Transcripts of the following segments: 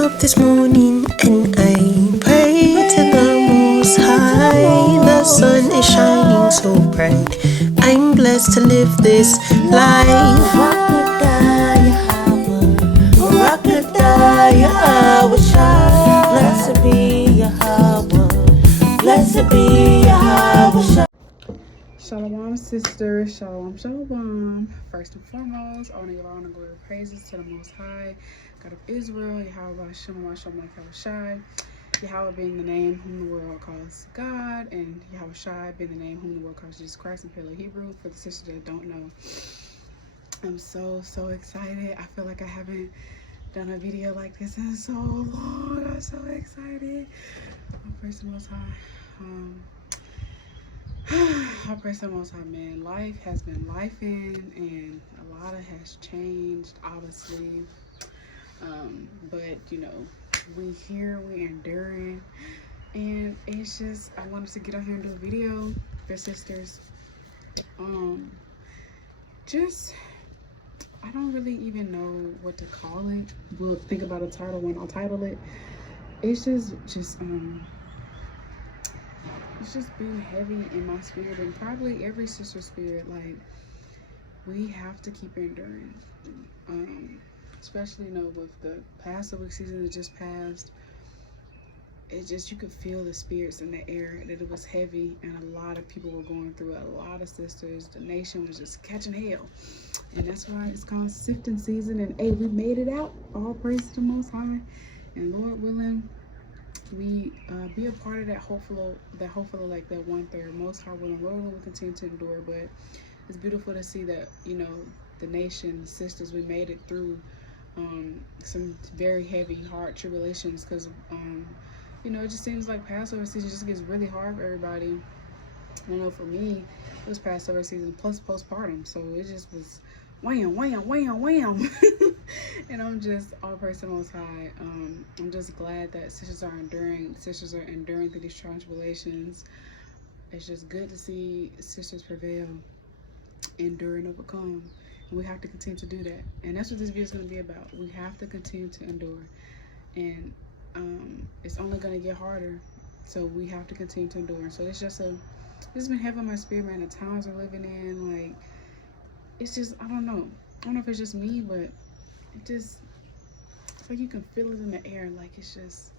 up this morning and I pray to the Most High. The sun is shining so bright. I'm blessed to live this life. Yahawashi. Blessed be Yahawah. Blessed be Yahawah. Shalom, sisters. Shalom, shalom. First and foremost, I want to give all the glory and praises to the Most High, God of Israel, Bahasham, Yahawashi. Yahawah being the name whom the world calls God, and Yahawashi being the name whom the world calls Jesus Christ in Paleo Hebrew. For the sisters that don't know, I'm so excited. I feel like I haven't done a video like this in so long. I'm so excited. I'll praise the Most High. I praise the Most High, man. Life has been lifing, and a lot has changed, obviously. But you know, we here, we enduring, and it's just I wanted to get out here and do a video for sisters. Just I don't really even know what to call it. We'll think about a title when I'll title it. It's just it's just been heavy in my spirit, and probably every sister's spirit. Like, we have to keep enduring, especially, you know, with the Passover season that just passed. It just, you could feel the spirits in the air, that it was heavy, and a lot of people were going through it. A lot of sisters, the nation was just catching hell, and that's why it's called sifting season. And hey, we made it out. All praise to the Most High, and Lord willing, we be a part of that hopefully like that 1/3. Most High willing, Lord willing, we continue to endure. But it's beautiful to see that, you know, the nation, sisters, we made it through some very heavy, hard tribulations, because you know, it just seems like Passover season just gets really hard for everybody. I know for me, it was Passover season plus postpartum, so it just was wham, wham, wham, wham. And I'm just all praise to the Most High. I'm just glad that sisters are enduring through these trials and tribulations. It's just good to see sisters prevail, endure, and overcome. And we have to continue to do that. And that's what this video is going to be about. We have to continue to endure. And it's only going to get harder. So we have to continue to endure. So it's been heavy on my spirit, man. The times we're living in, like, it's just, I don't know if it's just me, but it's like you can feel it in the air. Like, it's just,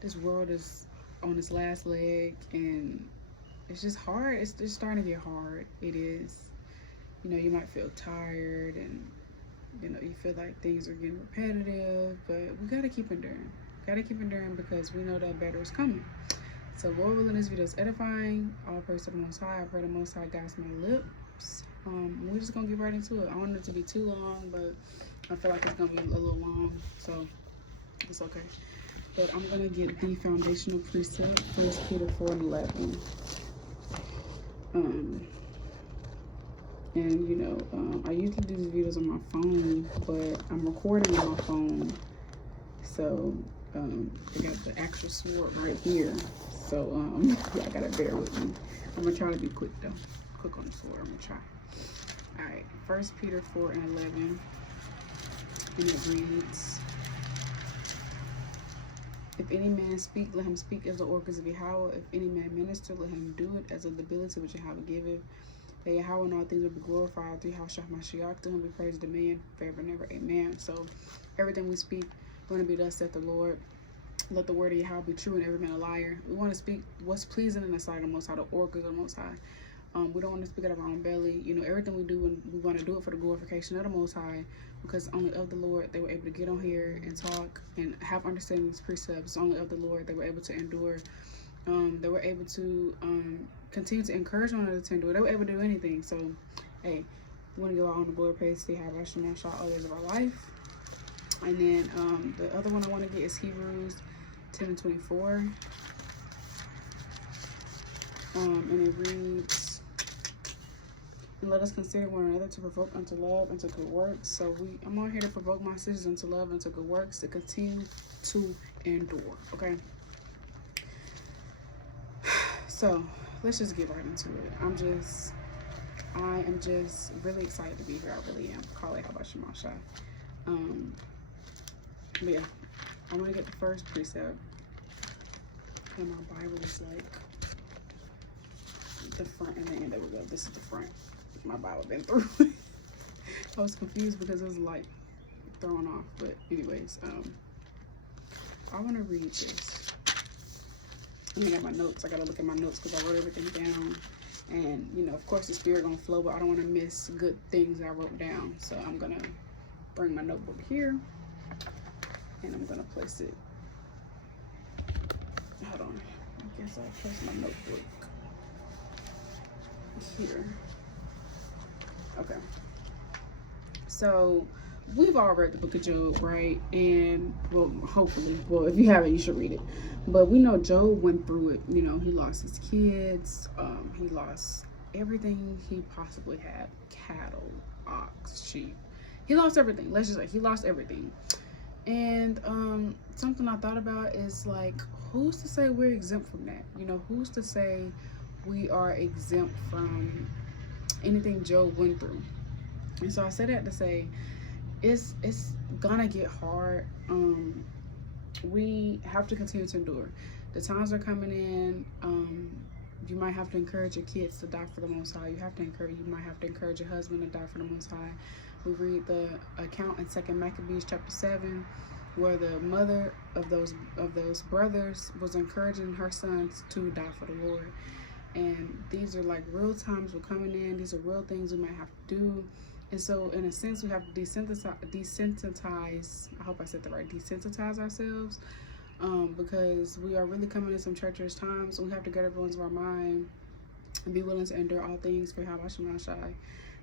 this world is on its last leg, and it's just hard. It's just starting to get hard. It is. You know, you might feel tired, and you know, you feel like things are getting repetitive, but we gotta keep enduring. Because we know that better is coming. So Lord willing, this video is edifying. All praise to the Most High. I pray the Most High guides my lips. We're just gonna get right into it. I don't want it to be too long, but I feel like it's gonna be a little long, so it's okay. But I'm gonna get the foundational precept, 1 Peter 4:11. And you know, I usually do these videos on my phone, but I'm recording on my phone, so I got the actual sword right here. So yeah, I gotta bear with me. I'm gonna try to be quick though. Quick on the sword. I'm gonna try. All right, 1 Peter 4:11, and it reads, "If any man speak, let him speak as the oracles of Yahawah. If any man minister, let him do it as of the ability which Yahawah giveth. That Yahawah in all things will be glorified through Yahawashi. To him be praised, dominion, forever and ever. Amen." So everything we speak, going to be thus saith the Lord. Let the word of Yahawah be true and every man a liar. We want to speak what's pleasing in the sight of the Most High, the oracles of the Most High. We don't want to speak out of our own belly. You know, everything we do, we want to do it for the glorification of the Most High, because only of the Lord they were able to get on here and talk and have understanding these precepts. Only of the Lord they were able to endure. They were able to continue to encourage one another to endure. They were able to do anything. So, hey, we want to go out on the glory, praise, see how Bahasham shot all days of our life. And then the other one I want to get is Hebrews 10:24. And it reads, "And let us consider one another to provoke unto love and to good works." So I'm on here to provoke my sisters unto love and to good works, to continue to endure. Okay. So let's just get right into it. I am just really excited to be here. I really am. Call it Yahawashi. But yeah, I'm gonna get the first precept. And my Bible is like the front and the end. There we go. This is the front. My Bible been through. I was confused because it was like thrown off. But anyways, I want to read this. I got my notes. I gotta look at my notes because I wrote everything down. And you know, of course, the spirit gonna flow, but I don't want to miss good things I wrote down. So I'm gonna bring my notebook here, and I'm gonna place it. Hold on. I guess I'll place my notebook here. Okay. So we've all read the book of Job, right? And well, hopefully, well, if you haven't, you should read it. But we know Job went through it. You know, he lost his kids. He lost everything he possibly had: cattle, ox, sheep. He lost everything. Let's just say he lost everything. And something I thought about is like, who's to say we're exempt from that? You know, who's to say we are exempt from anything Job went through? And so I said that to say, it's gonna get hard. We have to continue to endure. The times are coming in. You might have to encourage your kids to die for the Most High. You might have to encourage your husband to die for the Most High. We read the account in 2 Maccabees chapter 7, where the mother of those brothers was encouraging her sons to die for the Lord. And these are like real times we're coming in. These are real things we might have to do. And so in a sense, we have to desensitize, I hope I said that right, desensitize ourselves, because we are really coming in some treacherous times. We have to get everyone's of our mind and be willing to endure all things for Yahawashi.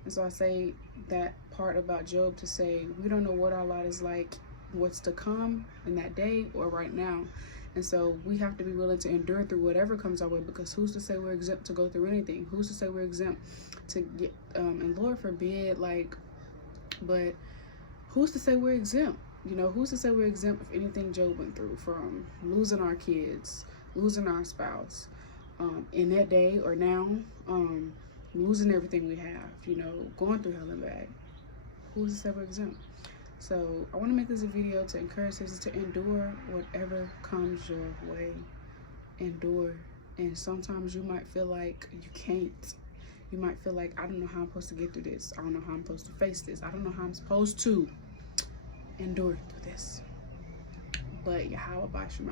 And so I say that part about Job to say, we don't know what our lot is like, what's to come in that day or right now. And so we have to be willing to endure through whatever comes our way, because who's to say we're exempt to go through anything? Who's to say we're exempt to get, and Lord forbid, like, but who's to say we're exempt? You know, who's to say we're exempt of anything Job went through, from losing our kids, losing our spouse, in that day or now, losing everything we have, you know, going through hell and back. Who's to say we're exempt? So I want to make this a video to encourage us to endure whatever comes your way. Endure. And sometimes you might feel like you can't. You might feel like, I don't know how I'm supposed to get through this. I don't know how I'm supposed to face this. I don't know how I'm supposed to endure through this. But Yahawah, Bahasham,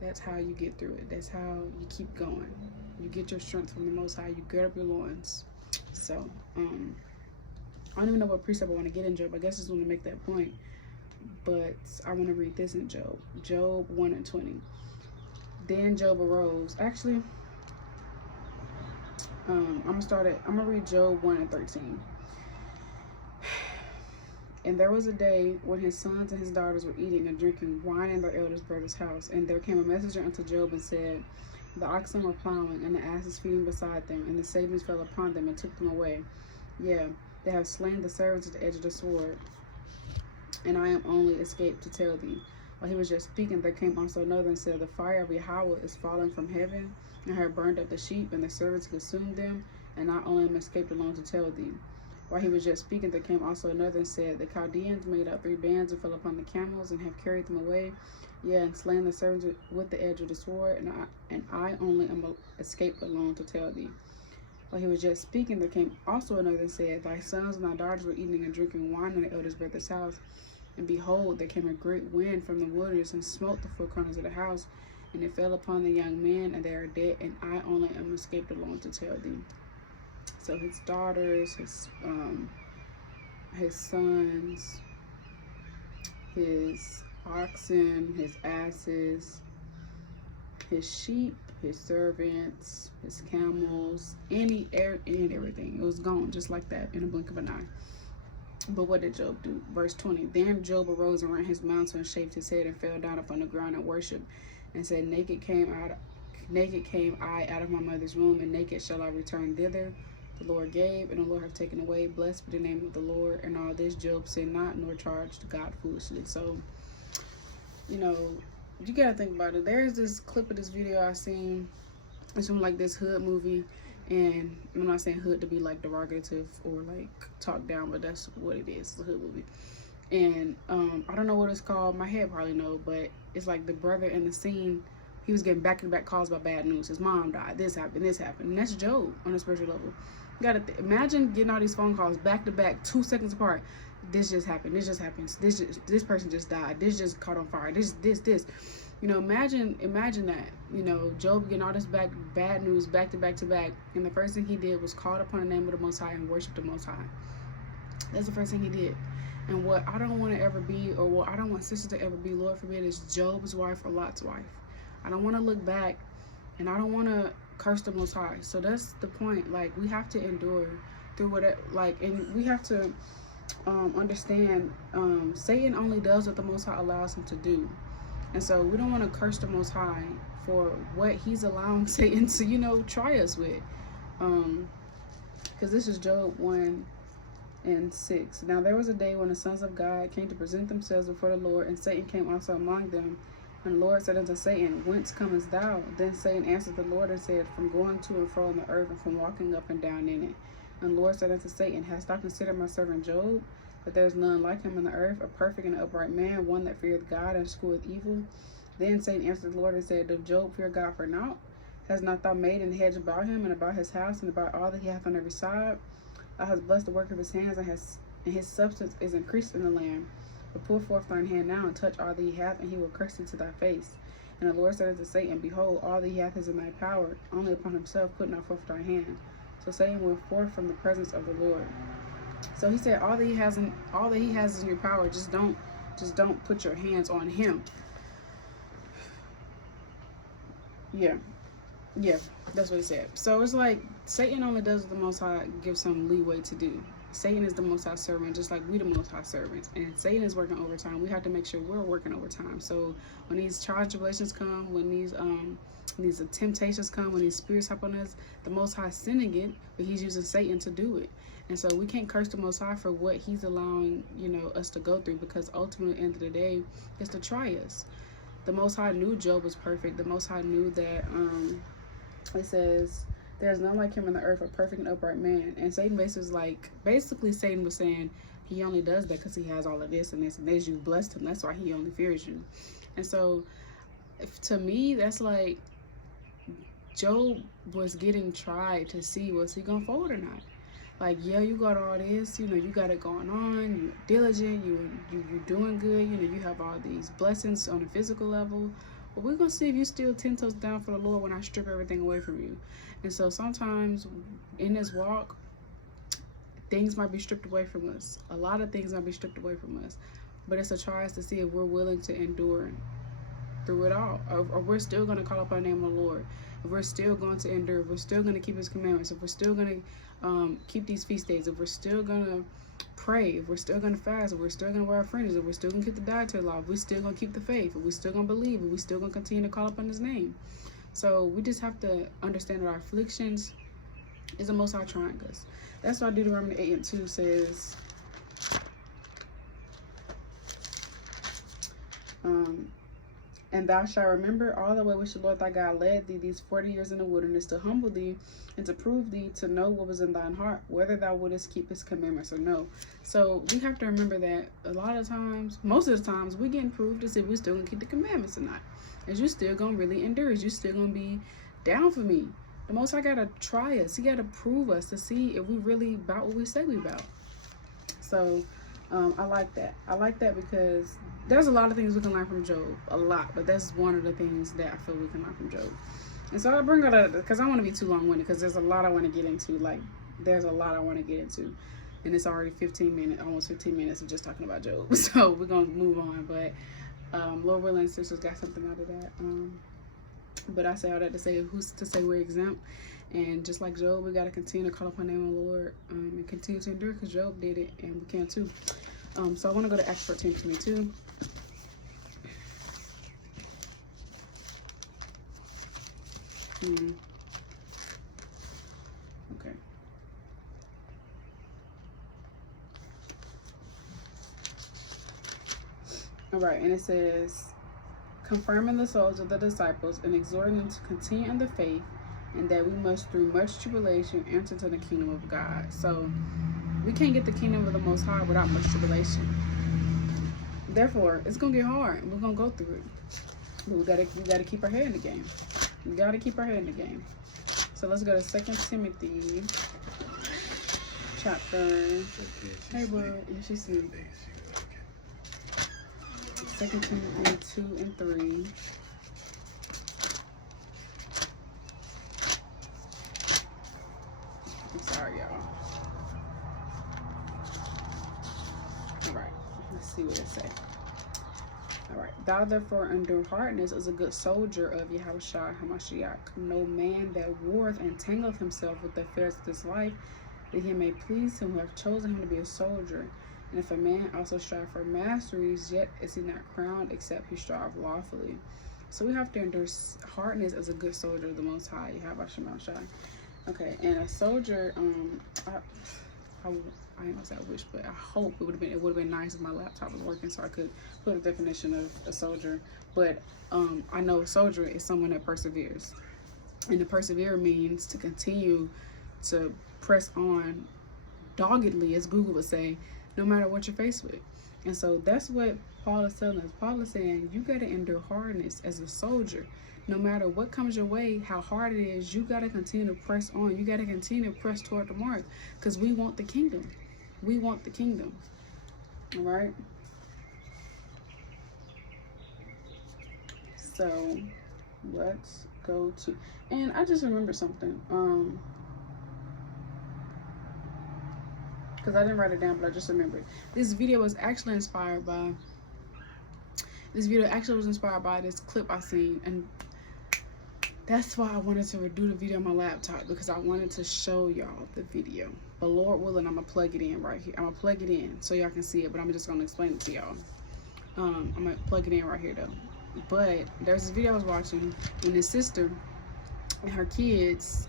that's how you get through it. That's how you keep going. You get your strength from the Most High. You gird up your loins. So, I don't even know what precept I want to get in Job. I guess I just want to make that point. But I want to read this in Job. Job 1:20. Then Job arose. Actually, I'm gonna read Job 1:13. And there was a day when his sons and his daughters were eating and drinking wine in their eldest brother's house. And there came a messenger unto Job and said, the oxen were plowing, and the asses feeding beside them, and the Sabeans fell upon them and took them away. Yeah, they have slain the servants at the edge of the sword, and I am only escaped to tell thee. While he was just speaking, there came also another and said, the fire of Yahawah is fallen from heaven, and have burned up the sheep, and the servants consumed them, and I only am escaped alone to tell thee. While he was yet speaking, there came also another and said, the Chaldeans made up 3 bands and fell upon the camels and have carried them away, yeah, and slain the servants with the edge of the sword, and I only am escaped alone to tell thee. While he was yet speaking, there came also another and said, thy sons and thy daughters were eating and drinking wine in the eldest brother's house, and behold, there came a great wind from the waters and smote the 4 corners of the house, and it fell upon the young men, and they are dead, and I only am escaped alone to tell thee. So his daughters, his sons, his oxen, his asses, his sheep, his servants, his camels, any air and everything. It was gone just like that in a blink of an eye. But what did Job do? Verse 20. Then Job arose and ran his mantle and shaved his head and fell down upon the ground and worshipped, and said, naked came I out of my mother's womb, and naked shall I return thither. The Lord gave, and the Lord hath taken away. Blessed be the name of the Lord. And all this Job sinned not, nor charged God foolishly. So, you know, you gotta think about it. There's this clip of this video I seen. It's from like this hood movie, and I'm not saying hood to be like derogative or like talk down, but that's what it is, the hood movie. And I don't know what it's called. My head probably know, but it's like the brother in the scene. He was getting back-to-back calls about bad news. His mom died. This happened. This happened. And that's Job on a spiritual level. You gotta imagine getting all these phone calls back-to-back, 2 seconds apart. This just happened. This just happened. This person just died. This just caught on fire. This. You know, imagine that. You know, Job getting all this bad news back-to-back, and the first thing he did was call upon the name of the Most High and worship the Most High. That's the first thing he did. And what I don't want to ever be, or what I don't want sisters to ever be, Lord forbid, is Job's wife or Lot's wife. I don't want to look back, and I don't want to curse the Most High. So that's the point. Like, we have to endure through whatever, like, and we have to understand Satan only does what the Most High allows him to do. And so we don't want to curse the Most High for what he's allowing Satan to, you know, try us with. Because this is Job 1:6. Now there was a day when the sons of God came to present themselves before the Lord, and Satan came also among them. And the Lord said unto Satan, Whence comest thou? Then Satan answered the Lord and said, From going to and fro in the earth, and from walking up and down in it. And the Lord said unto Satan, Hast thou considered my servant Job, that there is none like him in the earth, a perfect and upright man, one that feareth God and escheweth evil? Then Satan answered the Lord and said, Doth Job fear God for naught? Hast not thou made an hedge about him, and about his house, and about all that he hath on every side? Thou hast blessed the work of his hands, and his substance is increased in the land. But pull forth thine hand now, and touch all that he hath, and he will curse thee to thy face. And the Lord said unto Satan, Behold, all that he hath is in thy power, only upon himself put not forth thy hand. So Satan went forth from the presence of the Lord. So he said, all that he has is in your power. Just don't put your hands on him. Yeah, that's what he said. So it's like Satan only does what the Most High gives some leeway to do. Satan is the Most High servant, just like we the Most High servants. And Satan is working overtime. We have to make sure we're working overtime. So when these trials, tribulations come, when these temptations come, when these spirits hop on us, the Most High is sending it, but he's using Satan to do it. And so we can't curse the Most High for what he's allowing, you know, us to go through, because ultimately at the end of the day, it's to try us. The Most High knew Job was perfect. The Most High knew that, it says, there's none like him in the earth, a perfect and upright man. And Satan basically Satan was saying he only does that because he has all of this and this and this. You blessed him. That's why he only fears you. And so to me, that's like Job was getting tried to see, was he going to fold or not? Like, yeah, you got all this, you know, you got it going on, you're diligent, you're doing good, you know, you have all these blessings on a physical level. But we're going to see if you still 10 toes down for the Lord when I strip everything away from you. And so sometimes in this walk, things might be stripped away from us. A lot of things might be stripped away from us. But it's a try us to see if we're willing to endure through it all. Or we're still going to call upon the name of the Lord. If we're still going to endure, if we're still going to keep his commandments, if we're still going to keep these feast days, if we're still going to pray, if we're still going to fast, if we're still going to wear our fringes, if we're still going to keep the dietary law, if we're still going to keep the faith, if we're still going to believe, if we're still going to continue to call upon his name. So we just have to understand that our afflictions is the Most High trying us. That's why Deuteronomy 8:2 says, and thou shalt remember all the way which the Lord thy God led thee these 40 years in the wilderness, to humble thee and to prove thee, to know what was in thine heart, whether thou wouldest keep his commandments or no. So we have to remember that a lot of times, most of the times, we're getting proved to see if we're still going to keep the commandments or not. Is you still going to really endure? Is you still going to be down for me? The Most High got to try us. He got to prove us to see if we really about what we say we about. So I like that. I like that because there's a lot of things we can learn from Job. A lot. But that's one of the things that I feel we can learn from Job. And so I bring that up because I don't want to be too long-winded, because there's a lot I want to get into. Like, there's a lot I want to get into. And it's already 15 minutes, almost 15 minutes of just talking about Job. So we're going to move on. But Lord willing, sisters got something out of that. But I say all that to say, who's to say we're exempt? And just like Job, we got to continue to call upon the name of the Lord and continue to endure, because Job did it and we can too. So I want to go to Acts 14:22. Okay. All right, and it says, confirming the souls of the disciples and exhorting them to continue in the faith, and that we must through much tribulation enter into the kingdom of God. So we can't get the kingdom of the Most High without much tribulation. Therefore, it's gonna get hard. We're gonna go through it, but we gotta keep our head in the game. We gotta keep our head in the game. So let's go to 2 Timothy chapter. Hey, bro, yeah, she's asleep. 2 Timothy 2 and 3. I'm sorry, y'all. All right, let's see what it says. All right. Thou therefore endure hardness as a good soldier of Yahawashi Hamashiach. No man that warreth entangleth himself with the affairs of this life, that he may please him who hath chosen him to be a soldier. And if a man also strive for masteries, yet is he not crowned, except he strive lawfully. So we have to endure hardness as a good soldier of the Most High, Yahawashi. Okay, and a soldier, I ain't gonna say I wish, but I hope it would have been nice if my laptop was working so I could put a definition of a soldier. But I know a soldier is someone that perseveres, and to persevere means to continue to press on doggedly, as Google would say, no matter what you're faced with. And so that's what Paul is telling us. Paul is saying you got to endure hardness as a soldier. No matter what comes your way, how hard it is, you got to continue to press on. You got to continue to press toward the mark, because we want the kingdom. We want the kingdom. All right. So let's go to, and I just remembered something. Because I didn't write it down, but I just remembered. This video was actually inspired by this clip I seen, and that's why I wanted to do the video on my laptop, because I wanted to show y'all the video. But Lord willing, I'm gonna plug it in right here. I'm gonna plug it in so y'all can see it, but I'm just gonna explain it to y'all. I'm gonna plug it in right here though. But there's this video I was watching when his sister and her kids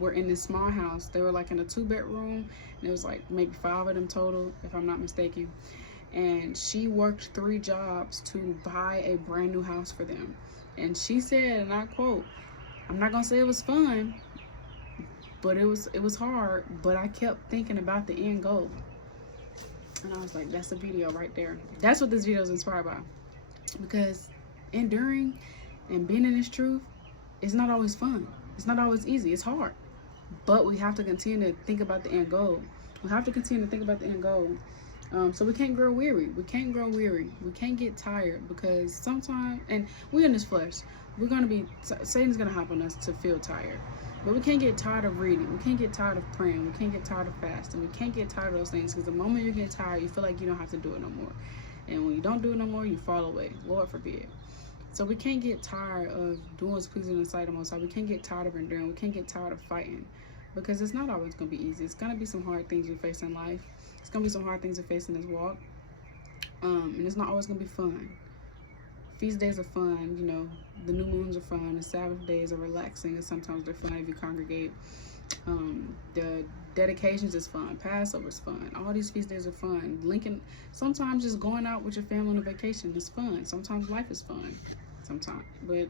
were in this small house. They were like in a 2-bedroom, and it was like maybe 5 of them total, if I'm not mistaken. And she worked 3 jobs to buy a brand new house for them. And she said, and I quote, I'm not gonna say it was fun, but it was hard, but I kept thinking about the end goal. And I was like, that's a video right there. That's what this video is inspired by. Because enduring and being in this truth is not always fun. It's not always easy. It's hard. But we have to continue to think about the end goal. We have to continue to think about the end goal. So we can't grow weary. We can't grow weary. We can't get tired, because sometimes, and we're in this flesh, we're going to be, Satan's going to hop on us to feel tired. But we can't get tired of reading. We can't get tired of praying. We can't get tired of fasting. We can't get tired of those things, because the moment you get tired, you feel like you don't have to do it no more. And when you don't do it no more, you fall away. Lord forbid. So we can't get tired of doing what's pleasing in the sight of Most High. We can't get tired of enduring. We can't get tired of fighting, because it's not always going to be easy. It's going to be some hard things you face in life. It's going to be some hard things you face in this walk. And it's not always going to be fun. Feast days are fun, you know. The new moons are fun. The Sabbath days are relaxing, and sometimes they're fun if you congregate. The dedications is fun. Passover is fun. All these feast days are fun. Sometimes just going out with your family on a vacation is fun. Sometimes life is fun. Sometimes, but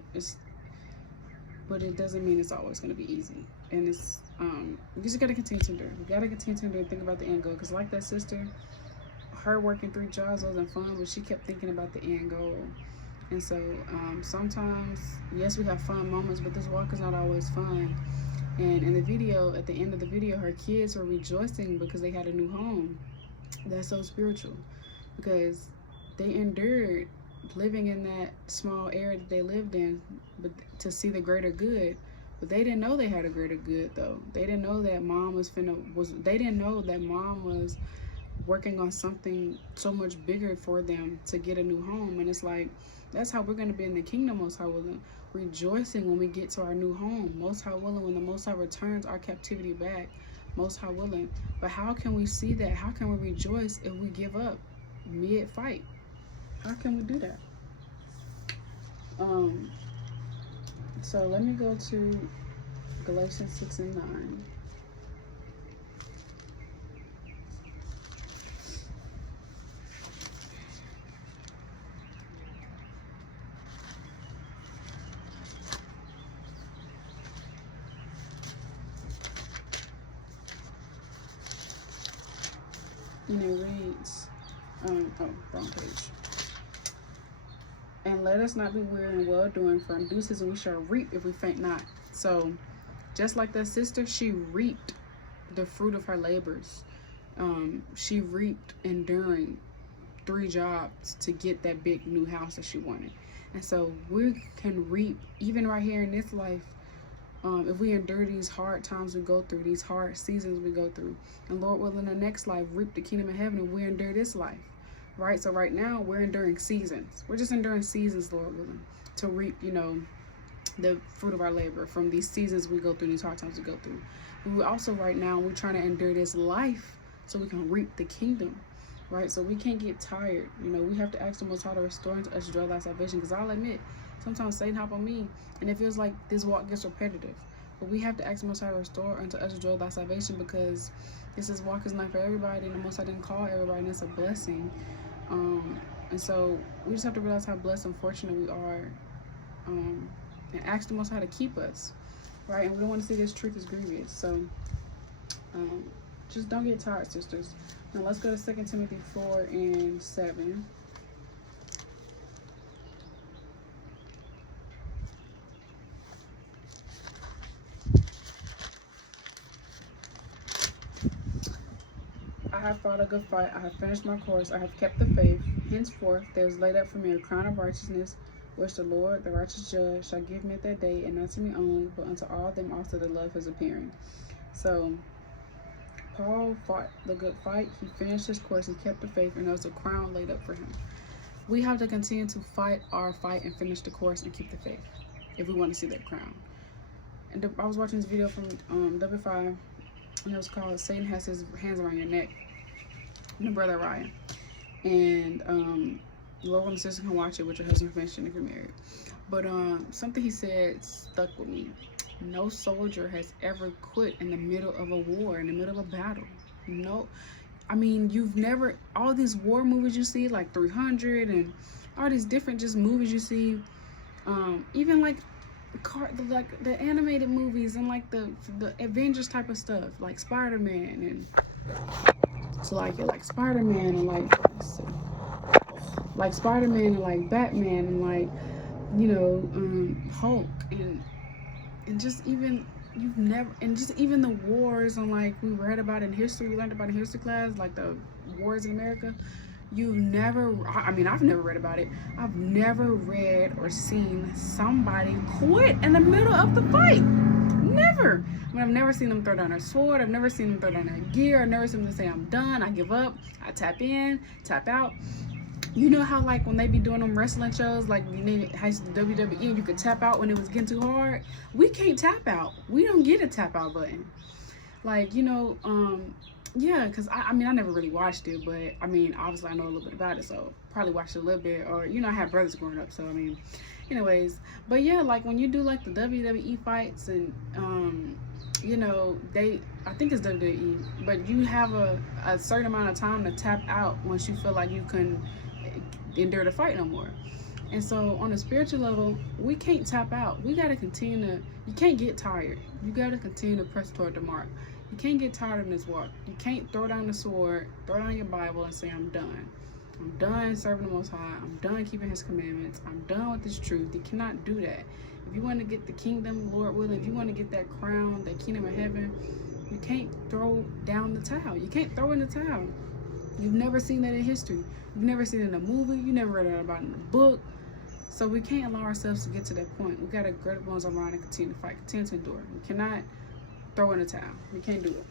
it doesn't mean it's always going to be easy. And it's you just got to continue to endure. You got to continue to endure and think about the end goal. Because like that sister, her working 3 jobs wasn't fun, but she kept thinking about the end goal. And so sometimes, yes, we have fun moments, but this walk is not always fun. And in the video, at the end of the video, her kids were rejoicing because they had a new home. That's so spiritual, because they endured living in that small area that they lived in, but to see the greater good. But they didn't know they had a greater good, though. They didn't know that mom they didn't know that mom was working on something so much bigger for them to get a new home. And it's like, that's how we're going to be in the kingdom, Most High willing, rejoicing when we get to our new home, Most High willing, when the Most High returns our captivity back, Most High willing. But how can we see that? How can we rejoice if we give up mid-fight? How can we do that? So let me go to Galatians 6 and 9. And it reads, Wrong page. And let us not be weary in well doing, for in due season we shall reap if we faint not. So, just like that sister, she reaped the fruit of her labors. She reaped enduring 3 jobs to get that big new house that she wanted. And so we can reap even right here in this life, if we endure these hard times we go through, these hard seasons we go through, and Lord willing, the next life, reap the kingdom of heaven, and we endure this life, right? So right now we're enduring seasons. We're just enduring seasons, Lord willing, to reap, the fruit of our labor from these seasons we go through, these hard times we go through. But we also right now, we're trying to endure this life so we can reap the kingdom, right? So we can't get tired. We have to ask the Most High to restore unto us joy of thy salvation, because I'll admit, sometimes Satan hop on me, and it feels like this walk gets repetitive. But we have to ask the Most High to restore unto us the joy of thy salvation, because this walk is not for everybody, and the Most High didn't call everybody, and it's a blessing. And so we just have to realize how blessed and fortunate we are, and ask the Most High to keep us, right? And we don't want to see this truth as grievous. So just don't get tired, sisters. Now let's go to 2 Timothy 4:7. I have fought a good fight. I have finished my course. I have kept the faith. Henceforth there is laid up for me a crown of righteousness, which the Lord, the righteous judge, shall give me at that day, and not to me only, but unto all them also that love his appearing. So Paul fought the good fight. He finished his course. He kept the faith, and there was a crown laid up for him. We have to continue to fight our fight and finish the course and keep the faith if we want to see that crown. And I was watching this video from W5, and it was called "Satan Has His Hands Around Your Neck." My brother Ryan, and Lord and sister can watch it with your husband permission if you're married. But something he said stuck with me. No soldier has ever quit in the middle of a war, in the middle of a battle. No, I mean, you've never, all these war movies you see, like 300 and all these different just movies you see, even like the animated movies and like the Avengers type of stuff, like Spider-Man, and so like Spider-Man and like Spider-Man and like Batman and like Hulk and just even even the wars and like we read about in history, we learned about in history class, like the wars in America. I've never read about it. I've never read or seen somebody quit in the middle of the fight. Never. I've never seen them throw down their sword. I've never seen them throw down their gear. I've never seen them say, I'm done, I give up, I tap in, tap out. You know how like when they be doing them wrestling shows, like high school WWE, you could tap out when it was getting too hard? We can't tap out. We don't get a tap out button. Like, yeah, because I never really watched it, but obviously I know a little bit about it, so probably watched it a little bit, or I have brothers growing up, so anyways. But yeah, like when you do like the WWE fights and I think it's WWE, but you have a certain amount of time to tap out once you feel like you couldn't endure the fight no more. And so on a spiritual level, we can't tap out. We got to continue you can't get tired. You got to continue to press toward the mark. You can't get tired in this walk. You can't throw down the sword, throw down your Bible and say, I'm done. I'm done serving the Most High. I'm done keeping his commandments. I'm done with this truth. You cannot do that. If you want to get the kingdom, Lord willing, if you want to get that crown, that kingdom of heaven, you can't throw down the towel. You can't throw in the towel. You've never seen that in history. You've never seen it in a movie. You never read about it in a book. So we can't allow ourselves to get to that point. We got to gird up on our mind and continue to fight, continue to endure. We cannot throw in the towel. We can't do it.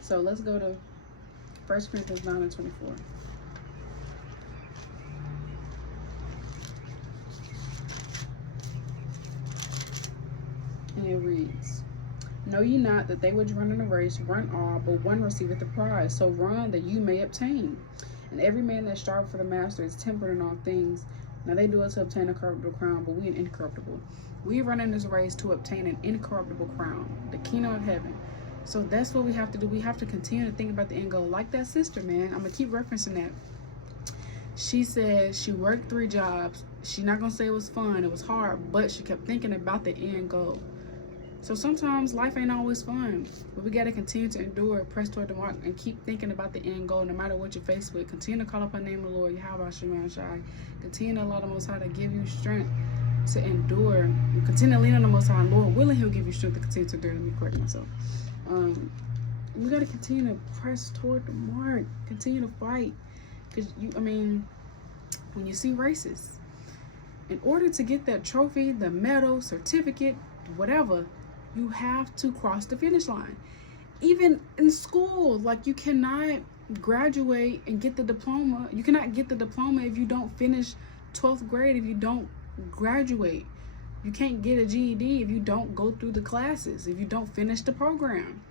So let's go to 1 Corinthians 9:24. And it reads, Know ye not that they which run in a race run all, but one receiveth the prize? So run that you may obtain. And every man that striveth for the master is tempered in all things. Now they do it to obtain a corruptible crown, but we an incorruptible. We run in this race to obtain an incorruptible crown, the kingdom of heaven. So that's what we have to do. We have to continue to think about the end goal. Like that sister, man. I'm going to keep referencing that. She said she worked 3 jobs. She's not going to say it was fun. It was hard, but she kept thinking about the end goal. So sometimes life ain't always fun, but we got to continue to endure, press toward the mark, and keep thinking about the end goal no matter what you're faced with. Continue to call upon the name of the Lord, Yahawashi. Continue to allow the Most High to give you strength to endure. And continue to lean on the Most High. Lord willing, He'll give you strength to continue to endure. Let me correct myself. We got to continue to press toward the mark. Continue to fight. Because, when you see races, in order to get that trophy, the medal, certificate, whatever, you have to cross the finish line. Even in school, like, you cannot graduate and get the diploma. You cannot get the diploma if you don't finish 12th grade, if you don't graduate. You can't get a GED if you don't go through the classes, if you don't finish the program.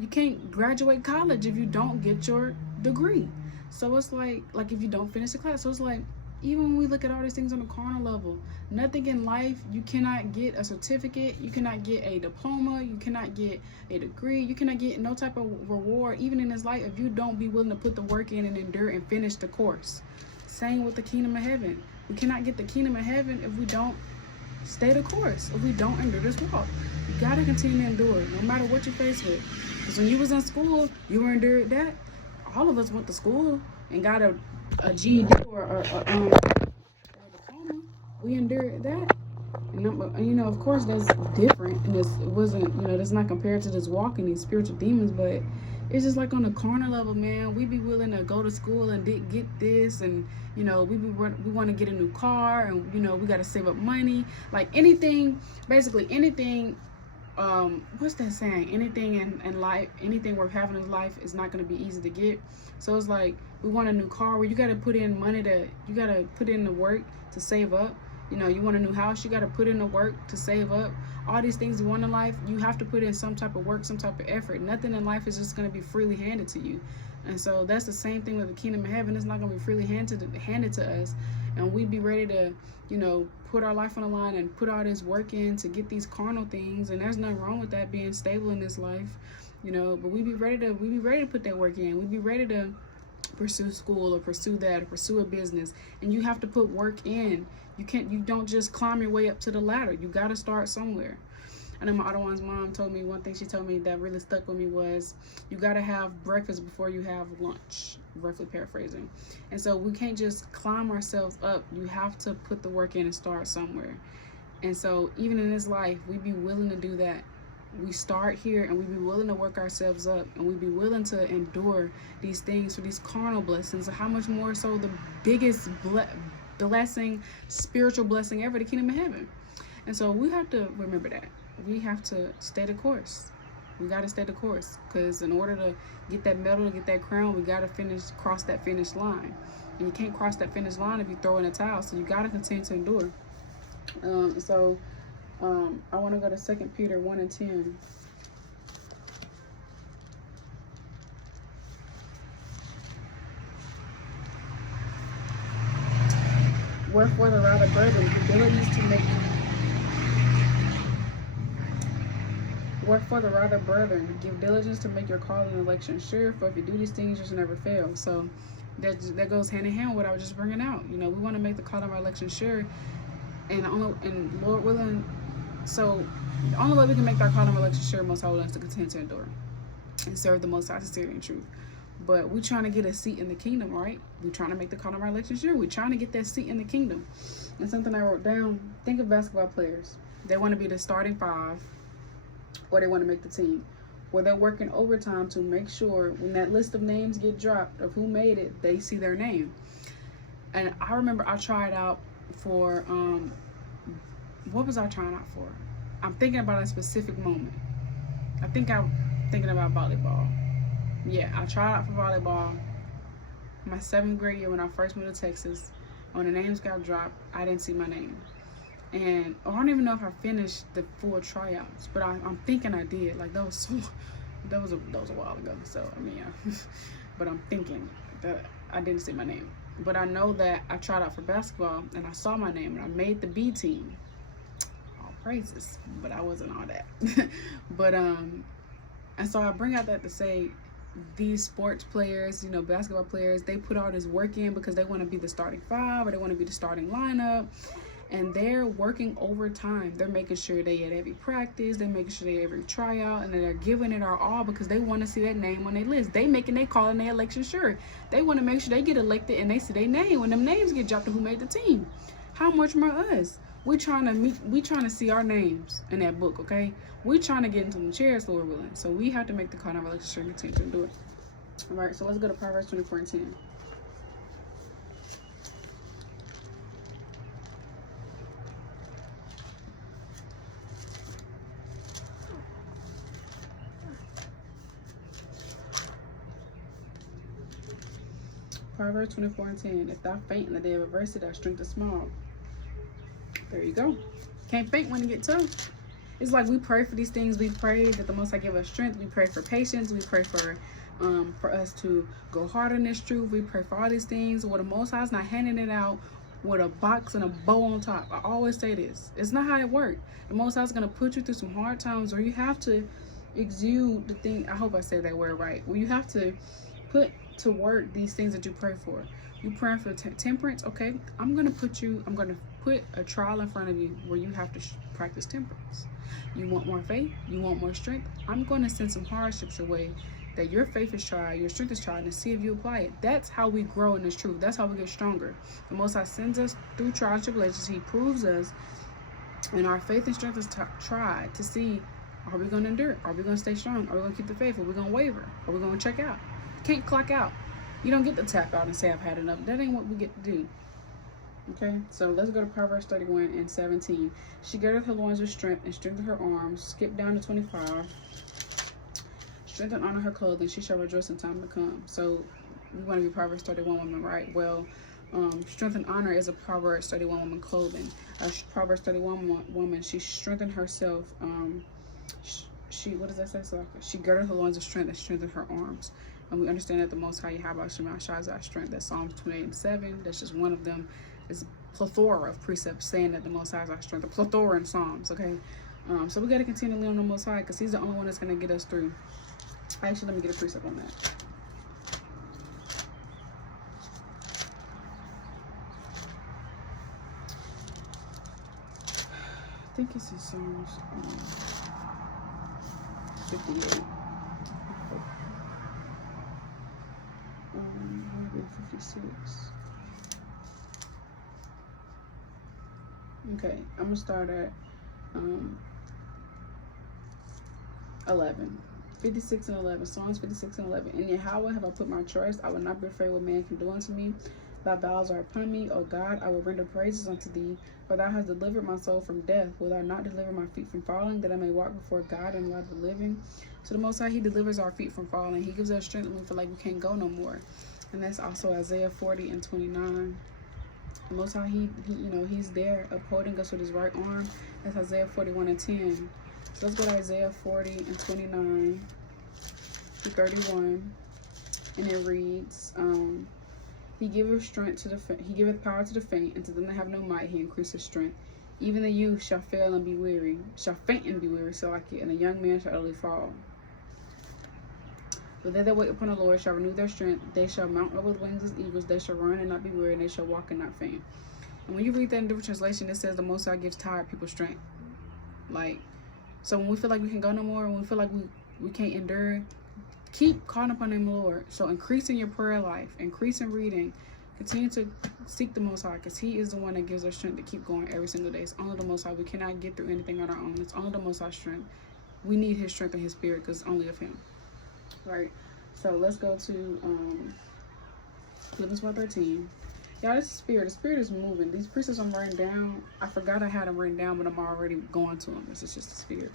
You can't graduate college if you don't get your degree. So it's like if you don't finish the class. So it's like, even when we look at all these things on a carnal level, nothing in life, you cannot get a certificate, you cannot get a diploma, you cannot get a degree, you cannot get no type of reward, even in this life, if you don't be willing to put the work in and endure and finish the course. Same with the kingdom of heaven. We cannot get the kingdom of heaven if we don't stay the course, if we don't endure this walk. You got to continue to endure, no matter what you're faced with. Because when you was in school, you were endured that. All of us went to school and got a GED or a diploma. We endured that. And of course, that's different. And it wasn't, that's not compared to this walking these spiritual demons. But it's just like on the carnal level, man. We be willing to go to school and get this, and we want to get a new car, and we got to save up money. Like anything, basically anything. What's that saying? Anything in life, anything worth having in life is not going to be easy to get. So it's like, we want a new car where you got to put in money you got to put in the work to save up. You want a new house, you got to put in the work to save up. All these things you want in life, you have to put in some type of work, some type of effort. Nothing in life is just going to be freely handed to you. And so that's the same thing with the kingdom of heaven. It's not going to be freely handed to us. And we be ready to, put our life on the line and put all this work in to get these carnal things. And there's nothing wrong with that, being stable in this life, but we be ready to put that work in. We be ready to pursue school or pursue that or pursue a business. And you have to put work in. You don't just climb your way up to the ladder. You got to start somewhere. I know my Ottawan's mom told me, one thing she told me that really stuck with me was, you got to have breakfast before you have lunch, roughly paraphrasing. And so we can't just climb ourselves up. You have to put the work in and start somewhere. And so even in this life, we be willing to do that. We start here and we be willing to work ourselves up, and we be willing to endure these things for these carnal blessings. How much more so the biggest blessing, spiritual blessing ever, the kingdom of heaven. And so we have to remember that. We have to stay the course. We got to stay the course, because in order to get that medal, to get that crown, we got to cross that finish line. And you can't cross that finish line if you throw in a towel. So you got to continue to endure. I want to go to 2 Peter 1:10. Wherefore the rather, brethren, give diligence to make your calling and election sure, for if you do these things, you shall never fail. So that goes hand in hand with what I was just bringing out. We want to make the calling of our election sure, and Lord willing. So the only way we can make our calling of our election sure, Most High willing, is to continue to endure and serve the Most High sincerely and truth. But we're trying to get a seat in the kingdom, right? We're trying to make the call of our election sure. We're trying to get that seat in the kingdom. And something I wrote down, think of basketball players. They want to be the starting five, or they want to make the team, where they're working overtime to make sure when that list of names get dropped of who made it, they see their name. And I remember I tried out for, what was I trying out for? I'm thinking about a specific moment. I think I'm thinking about volleyball. Yeah, I tried out for volleyball my 7th grade year when I first moved to Texas. When the names got dropped, I didn't see my name. And I don't even know if I finished the full tryouts, but I'm thinking I did. Like, that was a while ago. So but I'm thinking that I didn't see my name. But I know that I tried out for basketball and I saw my name and I made the B team. All praises, but I wasn't all that. But and so I bring out that to say, these sports players, basketball players, they put all this work in because they want to be the starting five, or they want to be the starting lineup. and they're working overtime. They're making sure they at every practice, they're making sure they at every tryout, and they're giving it our all because they want to see that name on their list. They making their call and their election sure. They want to make sure they get elected and they see their name when them names get dropped to who made the team. How much more us? We trying to see our names in that book, okay? We trying to get into the chairs, Lord willing. So we have to make the call and our election sure and continue to do it. All right, so let's go to Proverbs 24:10. Proverbs 24:10. If thou faint in the day of adversity, thy strength is small. There you go. Can't faint when it get tough. It's like we pray for these things. We pray that the Most High give us strength. We pray for patience. We pray for us to go hard in this truth. We pray for all these things. Well, the Most High's not handing it out with a box and a bow on top. I always say this. It's not how it works. The Most High's going to put you through some hard times where you have to exude the thing. I hope I said that word right. Where you have to put to work these things that you pray for. You praying for temperance, okay? I'm gonna put a trial in front of you where you have to practice temperance. You want more faith, you want more strength, I'm gonna send some hardships away that your faith is tried, your strength is tried, and see if you apply it. That's how we grow in this truth. That's how we get stronger. The Most High sends us through trials and tribulations. He proves us, and our faith and strength is tried to see, are we gonna endure? Are we gonna stay strong? Are we gonna keep the faith? Are we gonna waver? Are we gonna check out? Can't clock out. You don't get to tap out and say I've had enough. That ain't what we get to do. Okay, so let's go to Proverbs 31:17. She girdeth her loins with strength and strengthen her arms. Skip down to 25. Strength and honor her clothing. She shall rejoice in time to come. So we want to be Proverbs 31 woman, right? Well, strength and honor is a Proverbs 31 woman clothing. A Proverbs 31 woman, she strengthened herself. What does that say? So she girded her loins of strength and strengthened her arms. And we understand that the Most High Yahawashi is our strength. That's Psalms 28:7. That's just one of them. It's a plethora of precepts saying that the Most High is our strength. A plethora in Psalms, okay? So we got to continue to lean on the Most High because He's the only one that's going to get us through. Actually, let me get a precept on that. I think it's in Psalms 58. 56. Okay, I'm gonna start at 11. 56 and 11. Psalms 56 and 11. In Yahawah have I put my trust. I will not be afraid what man can do unto me. Thy vows are upon me, O God. I will render praises unto thee. For thou hast delivered my soul from death. Will thou not deliver my feet from falling, that I may walk before God and the light of the living? So the Most High, He delivers our feet from falling. He gives us strength when we feel like we can't go no more. And that's also Isaiah 40:29. The Most High, He's there upholding us with His right arm. That's Isaiah 41:10. So let's go to Isaiah 40:29 to 31. And it reads, He giveth strength to the He giveth power to the faint, and to them that have no might He increases strength. Even the youth shall fail and be weary, shall faint and be weary, so like it, and the young man shall utterly fall. But they that wait upon the Lord shall renew their strength. They shall mount up with wings as eagles. They shall run and not be weary, and they shall walk and not faint. And when you read that in different translation, it says the Most High gives tired people strength. Like, so when we feel like we can go no more, when we feel like we can't endure, keep calling upon the name of the Lord. So increase in your prayer life, increase in reading, continue to seek the Most High, because He is the one that gives us strength to keep going every single day. It's only the Most High. We cannot get through anything on our own. It's only the Most High's strength. We need His strength and His spirit, because it's only of Him. Right? So let's go to Philippians 1:13. Y'all, this is spirit. The spirit is moving. These precepts I'm writing down, I forgot I had them written down, but I'm already going to them. This is just the spirit.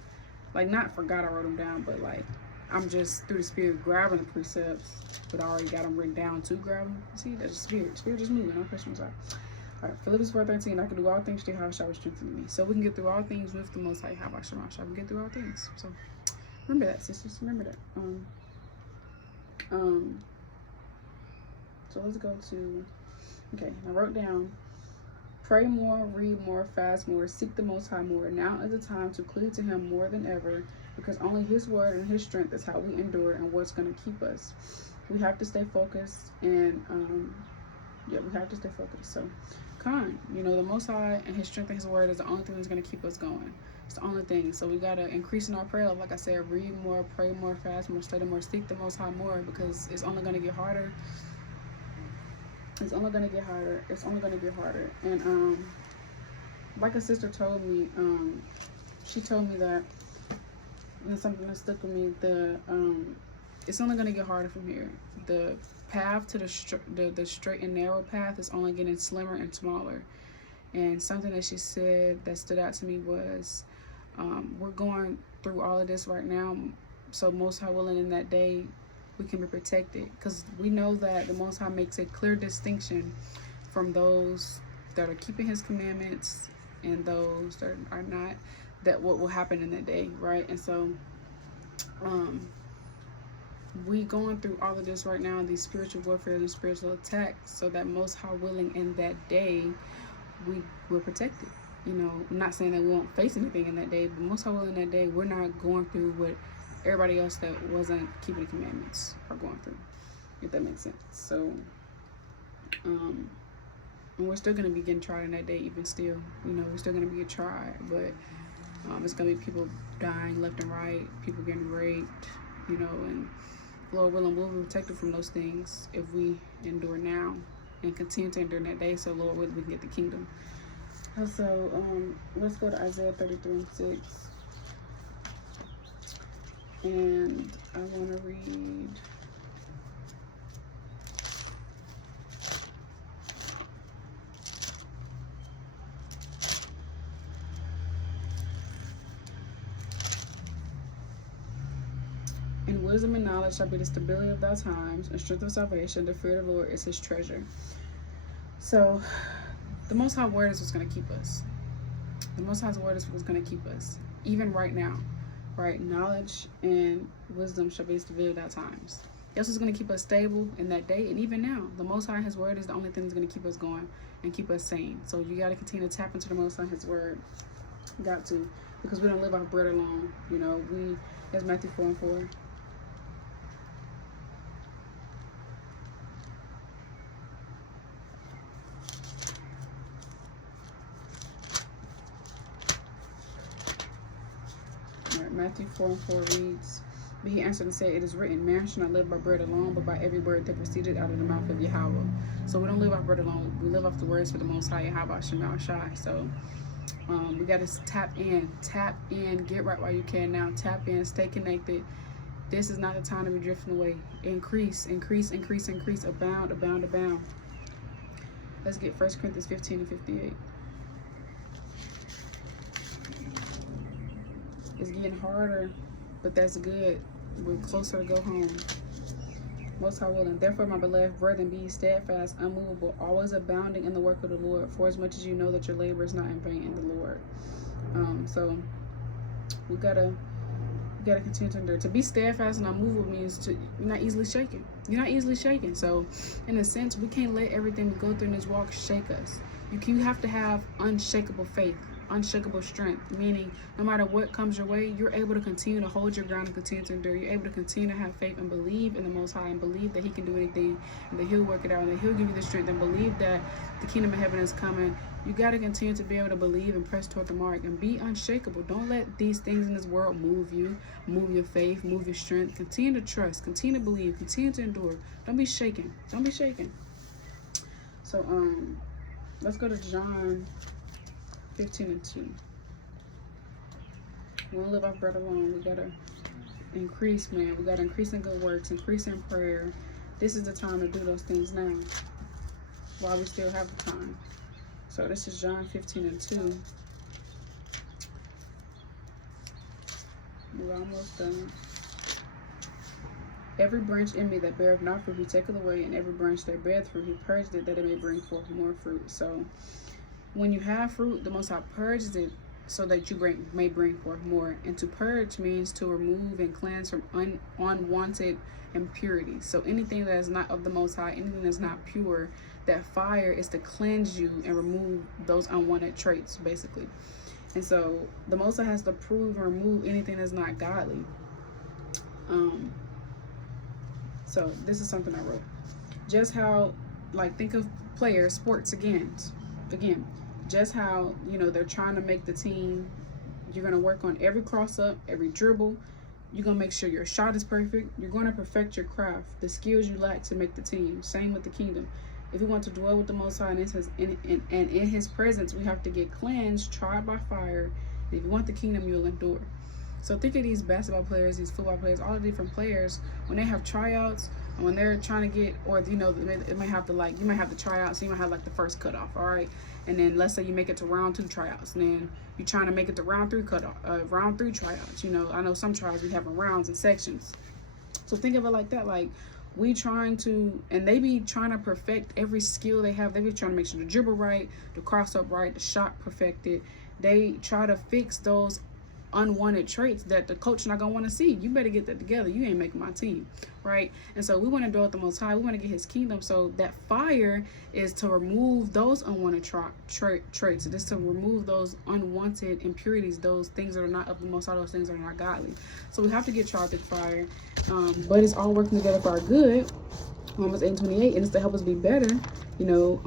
Like, not forgot I wrote them down, but like, I'm just through the spirit grabbing the precepts, but I already got them written down to grab them. See, that's the spirit. Spirit just moving. No questions are. All right, Philippians 4:13. I can do all things through Yahawashi which strengthens me. So we can get through all things with the Most High Yahawashi. We can get through all things. So remember that, sisters. Remember that. So let's go to. Okay, I wrote down. Pray more, read more, fast more, seek the Most High more. Now is the time to cleave to Him more than ever, because only His word and His strength is how we endure and what's going to keep us. We have to stay focused, and we have to stay focused. So You know, the Most High and His strength and His word is the only thing that's going to keep us going. It's the only thing. So we got to increase in our prayer. Like I said, read more, pray more, fast more, study more, seek the Most High more, because it's only going to get harder. It's only going to get harder. It's only going to get harder. And like a sister told me, she told me that, and something that stuck with me, it's only going to get harder from here. The path to the straight and narrow path is only getting slimmer and smaller. And something that she said that stood out to me was, we're going through all of this right now, so Most High willing, in that day we can be protected, because we know that the Most High makes a clear distinction from those that are keeping His commandments and those that are not, that what will happen in that day, right? And so we going through all of this right now, these spiritual warfare and spiritual attacks, so that Most High willing, in that day we're protected. You know, I'm not saying that we won't face anything in that day, but Most High willing, in that day we're not going through what everybody else that wasn't keeping the commandments are going through, if that makes sense. So and we're still going to be getting tried in that day, even still. You know, we're still going to be getting tried, but it's going to be people dying left and right, people getting raped, you know, and Lord willing, we'll be protected from those things if we endure now and continue to endure in that day, so Lord willing, we can get the kingdom. So let's go to Isaiah 33:6. And I want to read "And wisdom and knowledge shall be the stability of thy times, and strength of salvation. The fear of the Lord is His treasure." So the Most High word is what's going to keep us. The Most High's word is what's going to keep us, even right now. Right? Knowledge and wisdom shall be the stability of thy times. That's what's going to keep us stable in that day, and even now. The Most High, His word is the only thing that's going to keep us going and keep us sane. So you got to continue to tap into the Most High, His word. Got to, because we don't live off bread alone. You know, as Matthew 4:4. Matthew 4:4 reads, "But He answered and said, It is written, man shall not live by bread alone, but by every word that proceeded out of the mouth of Yahawah." So we don't live off bread alone. We live off the words for the Most High, Yahawashi. So we got to tap in, get right while you can now. Tap in, stay connected. This is not the time to be drifting away. Increase, abound. Let's get 1 Corinthians 15:58. It's getting harder, but that's good. We're closer to go home. Most High willing. "Therefore, my beloved brethren, be steadfast, unmovable, always abounding in the work of the Lord, for as much as you know that your labor is not in vain in the Lord." So we gotta continue to endure. To be steadfast and unmovable means you're not easily shaken. You're not easily shaken. So in a sense, we can't let everything we go through in this walk shake us. You have to have unshakable faith, unshakable strength, meaning no matter what comes your way, you're able to continue to hold your ground and continue to endure. You're able to continue to have faith and believe in the Most High, and believe that He can do anything, and that He'll work it out, and that He'll give you the strength, and believe that the kingdom of heaven is coming. You got to continue to be able to believe and press toward the mark and be unshakable. Don't let these things in this world move you, move your faith, move your strength. Continue to trust, continue to believe, continue to endure. Don't be shaken. Don't be shaken. So let's go to John 15:2. We don't live off bread alone. We gotta increase, man. We gotta increase in good works, increase in prayer. This is the time to do those things now, while we still have the time. So this is John 15:2. We're almost done. "Every branch in me that beareth not fruit, He taketh away, and every branch that beareth fruit, He purgeth it, that it may bring forth more fruit." So when you have fruit, the Most High purges it so that you may bring forth more. And to purge means to remove and cleanse from unwanted impurities. So anything that is not of the Most High, anything that's not pure, that fire is to cleanse you and remove those unwanted traits, basically. And so the Most High has to prove and remove anything that's not godly. So this is something I wrote. Just how, like, think of players, sports again. again, just how, you know, they're trying to make the team. You're going to work on every cross up, every dribble. You're going to make sure your shot is perfect. You're going to perfect your craft, the skills you lack to make the team. Same with the kingdom. If we want to dwell with the Most High and in His presence, we have to get cleansed, tried by fire. And if you want the kingdom, you'll endure. So think of these basketball players, these football players, all the different players, when they have tryouts, and when they're trying to get, or, you know, it may have to, like, you might have the tryouts, so you might have like the first cutoff, all right? And then let's say you make it to round 2 tryouts, and then you're trying to make it to round 3 cutoff, round 3 tryouts. You know, I know some tryouts we have in rounds and sections. So think of it like that, like, we trying to, and they be trying to perfect every skill they have. They be trying to make sure the dribble right, the cross up right, the shot perfected. They try to fix those unwanted traits that the coach not gonna want to see. You better get that together. You ain't making my team, right? And so we want to dwell with the Most High. We want to get His kingdom. So that fire is to remove those unwanted traits. It is to remove those unwanted impurities, those things that are not of the Most High, those things that are not godly. So we have to get tried through fire, but it's all working together for our good. Romans 8:28, and it's to help us be better. You know,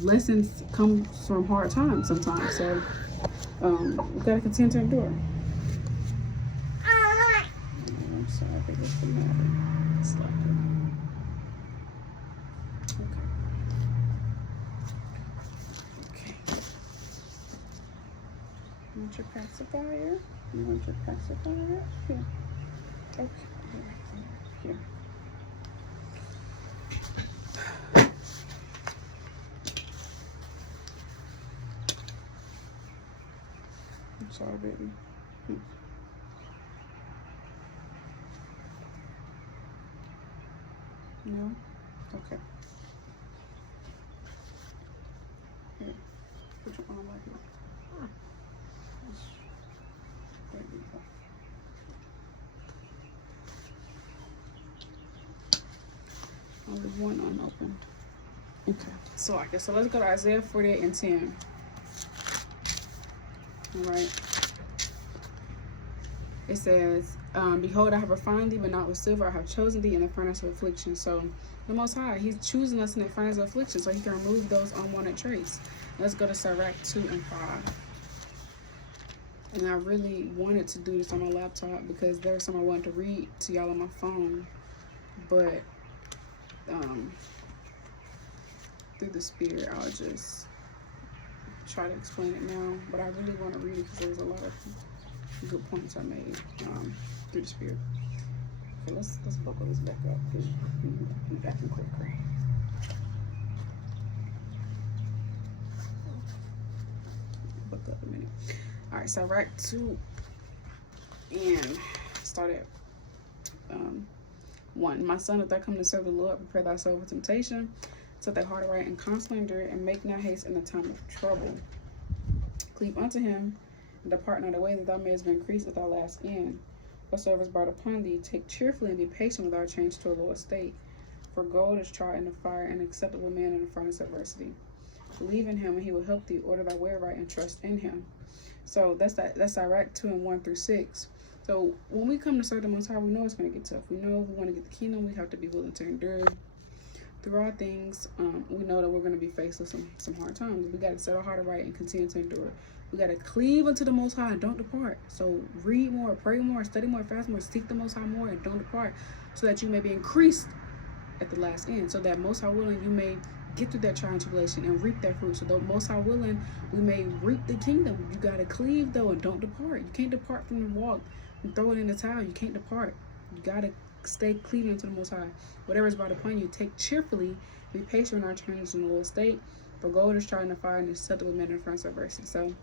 lessons come from hard times sometimes. So we gotta continue to endure. I'm sorry, I think it's the matter. It's like okay. You want your pacifier? You want your pacifier? Here. Okay. Here. I'm sorry, baby. No? Okay. Here. Put your arm like that. There you go. Only one unopened. Okay. So let's go to Isaiah 48:10. All right. It says, behold, I have refined thee, but not with silver. I have chosen thee in the furnace of affliction. So the Most High, He's choosing us in the furnace of affliction so He can remove those unwanted traits. Let's go to Sirach 2:5. And I really wanted to do this on my laptop because there's some I wanted to read to y'all on my phone. But through the Spirit, I'll just try to explain it now. But I really want to read it because there's a lot of good points I made through the Spirit. Okay, let's buckle this back up because I'm back in quicker. Buckle up a minute. All right, so right 2 and start at 1. My son, if thou come to serve the Lord, prepare thyself for temptation, set thy heart aright, and constantly endure it, and make not haste in the time of trouble. Cleave unto Him, and depart not away, that thou mayest be increased at thy last end. Whatsoever is brought upon thee, take cheerfully and be patient with our change to a low estate. For gold is tried in the fire, and acceptable man in the furnace of adversity. Believe in Him, and He will help thee. Order thy way right, and trust in Him. So that's Sirach 2:1-6. So when we come to serve the Most High, we know it's going to get tough. We know if we want to get the kingdom, we have to be willing to endure through all things. We know that we're going to be faced with some hard times. We got to set our heart right and continue to endure. We got to cleave unto the Most High and don't depart. So read more, pray more, study more, fast more, seek the Most High more, and don't depart, so that you may be increased at the last end. So that Most High willing, you may get through that trial and tribulation and reap that fruit. So though Most High willing, we may reap the kingdom. You got to cleave though and don't depart. You can't depart from the walk and throw it in the towel. You can't depart. You got to stay cleaving to the Most High. Whatever is brought upon you, take cheerfully. Be patient in our turns in the low state. For gold is tried in the fire, and acceptable men in front of adversity. So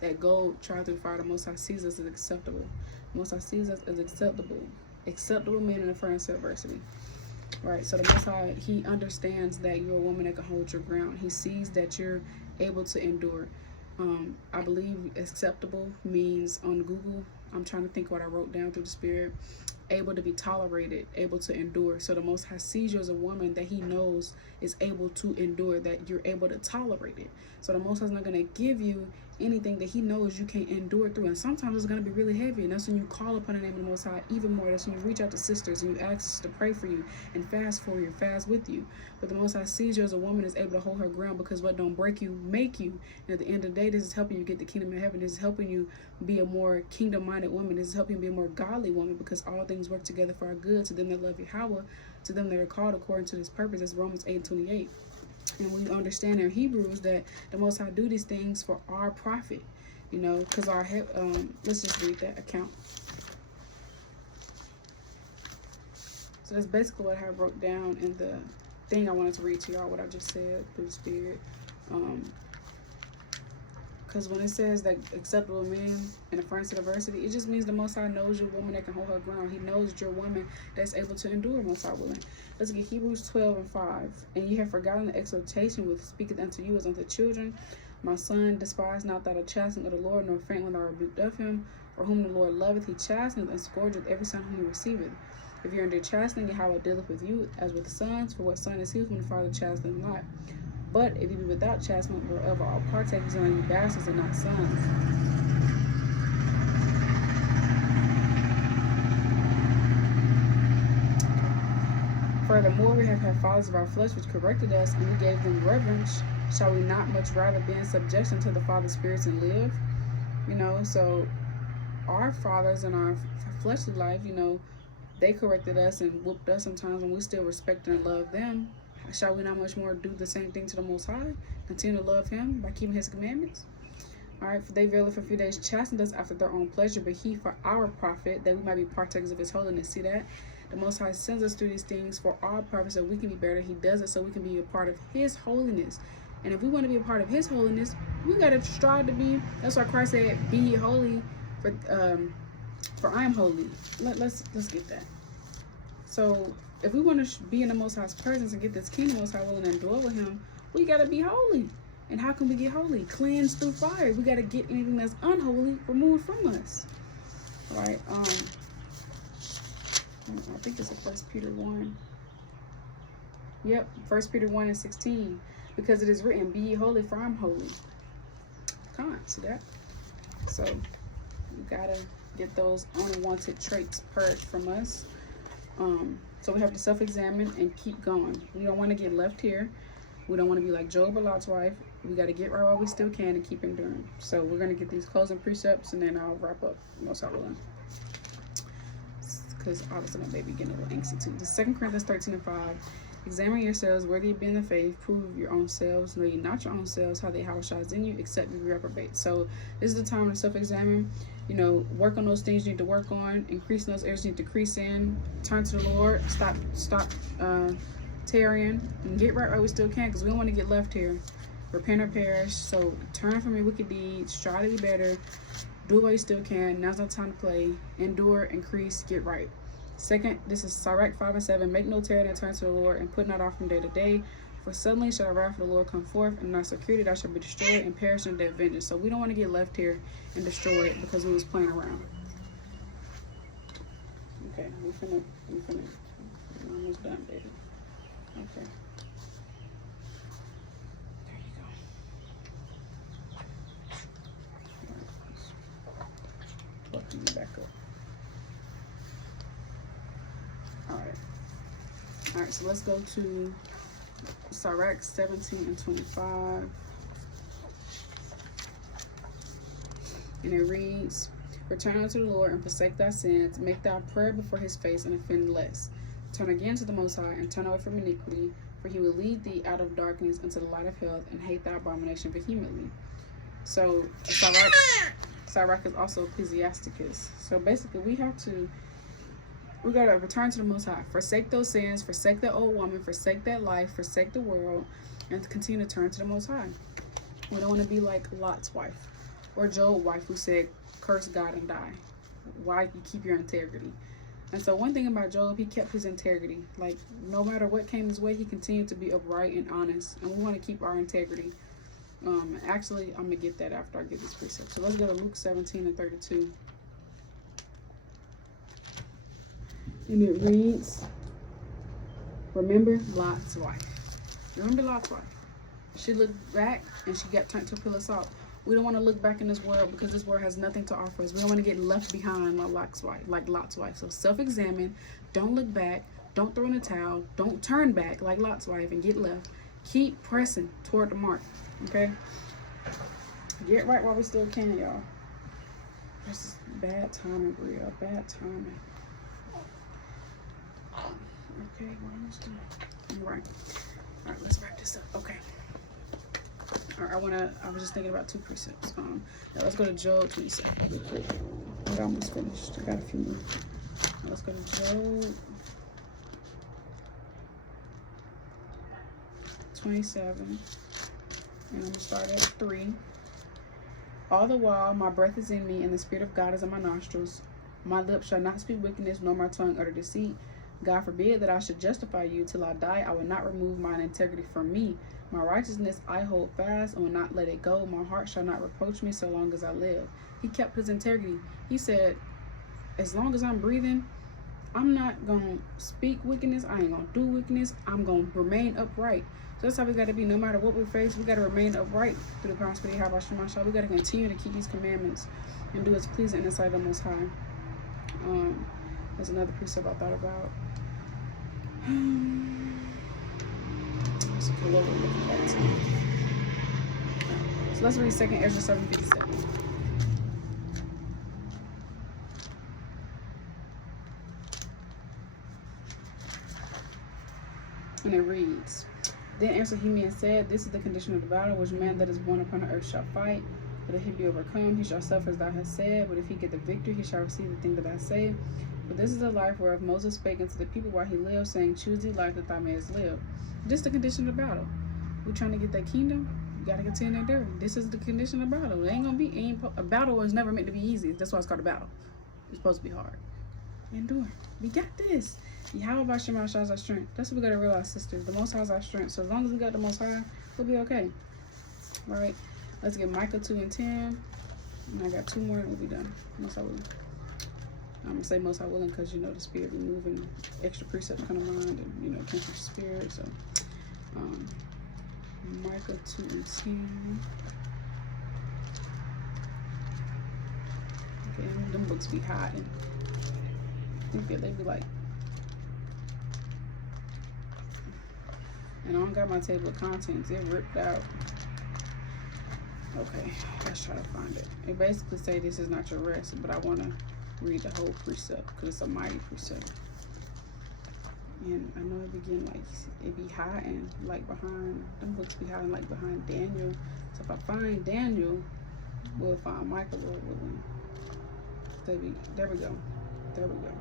that gold tried through fire, the Most High sees us as acceptable. The Most High sees us as acceptable men in the furnace of adversity. Right. So the Most High, He understands that you're a woman that can hold your ground. He sees that you're able to endure. I believe acceptable means on Google. I'm trying to think what I wrote down through the Spirit. Able to be tolerated, able to endure. So the Most High sees you as a woman that He knows is able to endure, that you're able to tolerate it. So the Most High is not going to give you anything that he knows you can't endure through. And sometimes it's going to be really heavy, and that's when you call upon the name of the Most High even more. That's when you reach out to sisters and you ask us to pray for you and fast for you, fast with you. But the Most High sees you as a woman is able to hold her ground, because what don't break you make you. And at the end of the day, this is helping you get the kingdom of heaven. This is helping you be a more kingdom-minded woman. This is helping you be a more godly woman, because all things work together for our good to them that love Yahawah, to them that are called according to this purpose. That's Romans 8:28. And we understand in Hebrews that the Most High do these things for our profit, you know, because our let's just read that account. So that's basically what I wrote down in the thing I wanted to read to y'all, what I just said through the Spirit. Because when it says that acceptable men in a furnace of adversity, it just means the Most High knows you're a woman that can hold her ground. He knows you're a woman that's able to endure, Most High willing. Let's get Hebrews 12:5. And you have forgotten the exhortation which speaketh unto you as unto children. My son, despise not thou the chastening of the Lord, nor faint when thou rebuked of him. For whom the Lord loveth, he chasteneth and scourgeth every son whom he receiveth. If you are under chastening, Yahawah dealeth with you as with sons. For what son is he whom the father chasteneth not? But if you be without chastisement, whereof all partakers are you bastards and not sons. Furthermore, we have had fathers of our flesh which corrected us, and we gave them reverence. Shall we not much rather be in subjection to the Father's spirits and live? You know, so our fathers in our fleshly life, you know, they corrected us and whooped us sometimes, and we still respect and love them. Shall we not much more do the same thing to the Most High? Continue to love him by keeping his commandments? Alright, for they verily for a few days chastened us after their own pleasure, but he for our profit, that we might be partakers of his holiness. See that? The Most High sends us through these things for our purpose, so we can be better. He does it so we can be a part of his holiness. And if we want to be a part of his holiness, we got to strive to be. That's why Christ said, be ye holy, for I am holy. Let's get that. So if we want to be in the Most High's presence and get this kingdom, Most High willing, and dwell with him, we got to be holy. And how can we get holy? Cleansed through fire. We got to get anything that's unholy removed from us. All right. I think it's a 1 Peter 1. Yep, 1 Peter 1:16. Because it is written, be ye holy, for I'm holy. Can't see that? So you got to get those unwanted traits purged from us. So we have to self-examine and keep going. We don't want to get left here. We don't want to be like Job or Lot's wife. We got to get right while we still can and keep enduring. So we're going to get these closing precepts, and then I'll wrap up. Most I will. Because obviously my baby getting a little angsty too. The 2 Corinthians 13:5. Examine yourselves, whether you be in the faith, prove your own selves, know ye not your own selves, how the Yahawashi is in you, except you reprobate. So this is the time to self-examine, you know, work on those things you need to work on, increase those areas you need to decrease in, turn to the Lord, stop tarrying, and get right while we still can, because we don't want to get left here. Repent or perish. So turn from your wicked deeds, try to be better, do what you still can. Now's not time to play. Endure, increase, get right. Second, this is Sirach 5:7. Make no tarry and turn to the Lord, and put not off from day to day. For suddenly shall the wrath of the Lord come forth, and in our security thou shalt be destroyed, and perish in dead vengeance. So we don't want to get left here and destroyed because we was playing around. Okay, we finna. We're almost done, baby. Okay. There you go. Plucking you back up. Alright, so let's go to Sirach 17:25. And it reads, return unto the Lord and forsake thy sins, make thy prayer before his face and offend less. Turn again to the Most High and turn away from iniquity, for he will lead thee out of darkness into the light of health, and hate thy abomination vehemently. So Sirach is also Ecclesiasticus. So basically we got to return to the Most High. Forsake those sins, forsake that old woman, forsake that life, forsake the world, and continue to turn to the Most High. We don't want to be like Lot's wife or Job's wife, who said, curse God and die. Why you keep your integrity? And so one thing about Job, he kept his integrity. Like, no matter what came his way, he continued to be upright and honest. And we want to keep our integrity. Actually, I'm going to get that after I get this precept. So let's go to Luke 17:32. And it reads, remember Lot's wife. Remember Lot's wife. She looked back and she got turned to a pillar of salt. We don't want to look back in this world because this world has nothing to offer us. We don't want to get left behind like Lot's wife. So self-examine. Don't look back. Don't throw in the towel. Don't turn back like Lot's wife and get left. Keep pressing toward the mark. Okay? Get right while we still can, y'all. This is bad timing, Bria. Bad timing. Okay, we're almost done. All right. All right, let's wrap this up. Okay. All right, I was just thinking about 2 precepts. Now let's go to Job 27. We're almost finished. I got a few more. Now let's go to Job 27. And I'm going to start at 3. All the while, my breath is in me, and the Spirit of God is in my nostrils. My lips shall not speak wickedness, nor my tongue utter deceit. God forbid that I should justify you till I die. I will not remove mine integrity from me. My righteousness I hold fast and will not let it go. My heart shall not reproach me so long as I live. He kept his integrity. He said, as long as I'm breathing, I'm not going to speak wickedness. I ain't going to do wickedness. I'm going to remain upright. So that's how we got to be. No matter what we face, we got to remain upright through the prosperity of Bahasham. We got to continue to keep these commandments and do what's pleasing in the sight of the Most High. That's another precept I thought about. So let's read 2nd Ezra 7:57. And it reads, Then answered he me and said, This is the condition of the battle which man that is born upon the earth shall fight. But if he be overcome, he shall suffer as thou hast said. But if he get the victory, he shall receive the thing that I say. But this is the life whereof Moses spake unto the people while he lived, saying, Choose thee life that thou mayest live. This is the condition of the battle. We're trying to get that kingdom. You got to continue to endure. This is the condition of the battle. It ain't going to be, a battle is never meant to be easy. That's why it's called a battle. It's supposed to be hard. Endure. We got this. Yahawah is our strength. That's what we got to realize, sisters. The Most High is our strength. So as long as we got the Most High, we'll be okay. All right. Let's get Micah 2 and 10. And I got 2 more and we'll be done. Most High willing. I'm going to say most High willing because, you know, the Spirit be moving. Extra precepts come to mind and, you know, can't the Spirit. So, Micah 2 and 10. Okay, them books be hiding. I think they be like, and I don't got my table of contents. It ripped out. Okay, let's try to find it. It basically say this is not your rest, but I want to read the whole precept because it's a mighty precept. And I know it begin like, it be hiding like behind, them books be hiding like behind Daniel. So if I find Daniel, we'll find Michael, Lord willing. There we go. There we go.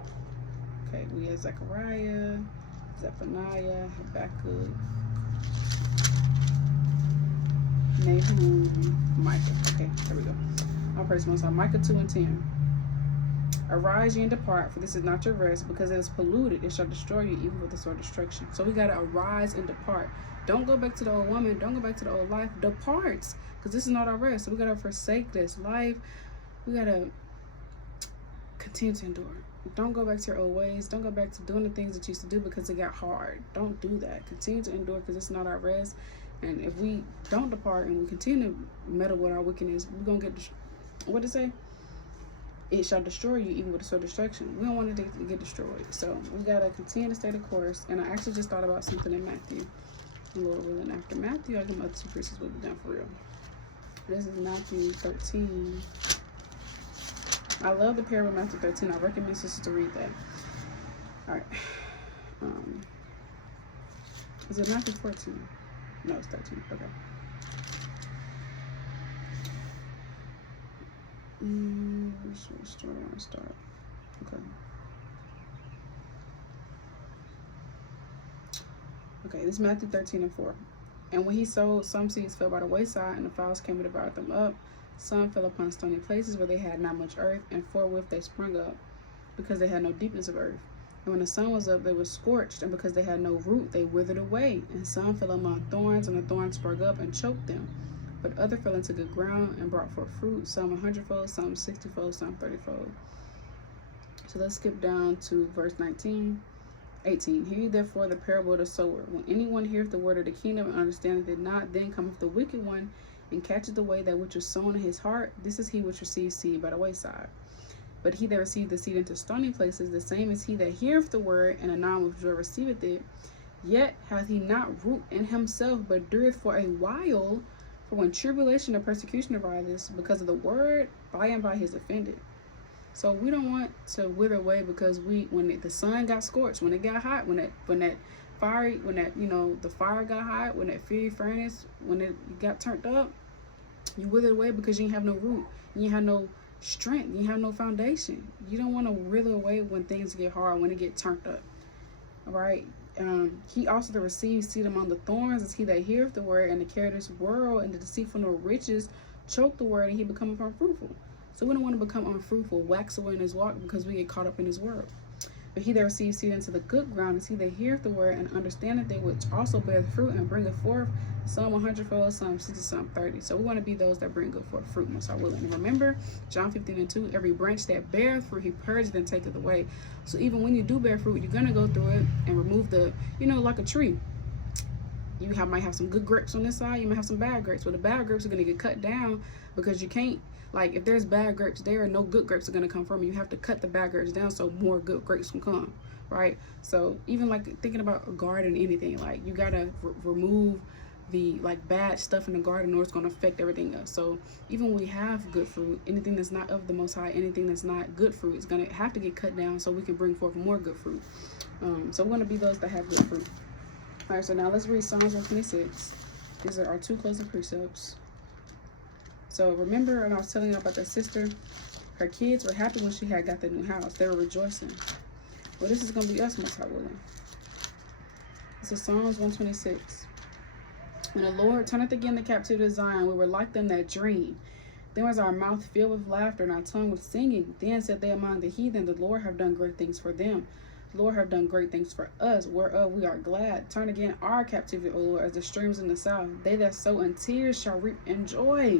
Okay, we have Zechariah, Zephaniah, Habakkuk, Nahum, Micah. Okay, there we go. I'll praise Most High. Micah 2 and 10. Arise ye and depart, for this is not your rest, because it is polluted. It shall destroy you even with the sword of destruction. So we got to arise and depart. Don't go back to the old woman. Don't go back to the old life. Depart, because this is not our rest. So we got to forsake this life. We got to continue to endure. Don't go back to your old ways. Don't go back to doing the things that you used to do because it got hard. Don't do that. Continue to endure because it's not our rest. And if we don't depart and we continue to meddle with our wickedness, we're going to get, what did it say? It shall destroy you even with the sword of destruction. We don't want it to get destroyed. So we got to continue to stay the course. And I actually just thought about something in Matthew. Lord willing, after Matthew, I can other 2 precepts will be done for real. This is Matthew 13. I love the parable of Matthew 13. I recommend sisters to read that. All right. Is it Matthew 14? No, it's 13. Okay. Which story do I want to start? Okay. Okay, this is Matthew 13 and 4. And when he sowed, some seeds fell by the wayside, and the fowls came and devoured them up. Some fell upon stony places where they had not much earth, and forthwith they sprung up, because they had no deepness of earth. And when the sun was up, they were scorched, and because they had no root, they withered away. And some fell among thorns, and the thorns sprung up and choked them. But other fell into good ground and brought forth fruit, some 100-fold, some 60-fold, some 30-fold. So let's skip down to verse 18. Hear ye therefore the parable of the sower. When anyone heareth the word of the kingdom and understandeth it not, then cometh the wicked one and catcheth away that which was sown in his heart, this is he which receives seed by the wayside. But he that received the seed into stony places, the same is he that heareth the word, and anon with joy receiveth it. Yet hath he not root in himself, but dureth for a while. For when tribulation or persecution arises because of the word, by and by he is offended. So we don't want to wither away because when the sun got scorched, when it got hot, when that the fire got hot, when that fiery furnace, when it got turned up, you withered away because you didn't have no root, you didn't have no strength, you didn't have no foundation. You don't want to wither away when things get hard, when it get turned up. All right. He also that receives seed among the thorns is he that heareth the word, and the care of this world and the deceitful of riches choke the word, and he becometh unfruitful. So we don't want to become unfruitful, wax away in his walk, because we get caught up in his world. But he that receives seed into the good ground is he that heareth the word, and understandeth it, which also beareth fruit, and bringeth forth some 100-fold, some 60, some 30. So we want to be those that bring good forth fruit, most are willing. And remember, John 15:2, every branch that beareth fruit, he purgeth and taketh away. So even when you do bear fruit, you're going to go through it and remove the, like a tree. You might have some good grapes on this side, you might have some bad grapes. Well, the bad grapes are going to get cut down because you can't, if there's bad grapes there, no good grapes are going to come from you. You have to cut the bad grapes down so more good grapes can come, right? So even thinking about a garden, anything, you got to remove the bad stuff in the garden, or it's going to affect everything else. So even when we have good fruit, anything that's not of the Most High, anything that's not good fruit, is going to have to get cut down so we can bring forth more good fruit. So we want to be those that have good fruit. All right, so now let's read Psalms 126. These are our 2 closing precepts. So remember when I was telling you about that sister, her kids were happy when she had got the new house. They were rejoicing. Well, this is going to be us, most high willing. This is Psalms 126. When the Lord turneth again the captivity of Zion, we were like them that dream. Then was our mouth filled with laughter, and our tongue with singing. Then said they among the heathen, the Lord have done great things for them. The Lord have done great things for us, whereof we are glad. Turn again our captivity, O Lord, as the streams in the south. They that sow in tears shall reap in joy.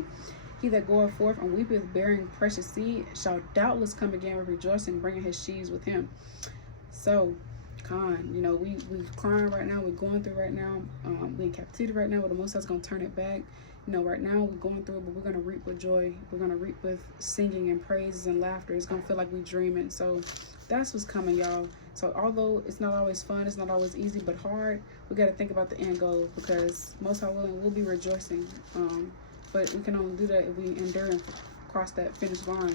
He that goeth forth and weepeth, bearing precious seed, shall doubtless come again with rejoicing, bringing his sheaves with him. So, we crying right now, we're going through right now, we in captivity right now, but the Most High is going to turn it back. Right now we're going through it, but we're going to reap with joy. We're going to reap with singing and praises and laughter. It's going to feel like we're dreaming. So that's what's coming, y'all. So although it's not always fun, it's not always easy, but hard, we got to think about the end goal, because Most High willing, we'll be rejoicing. But we can only do that if we endure and cross that finish line.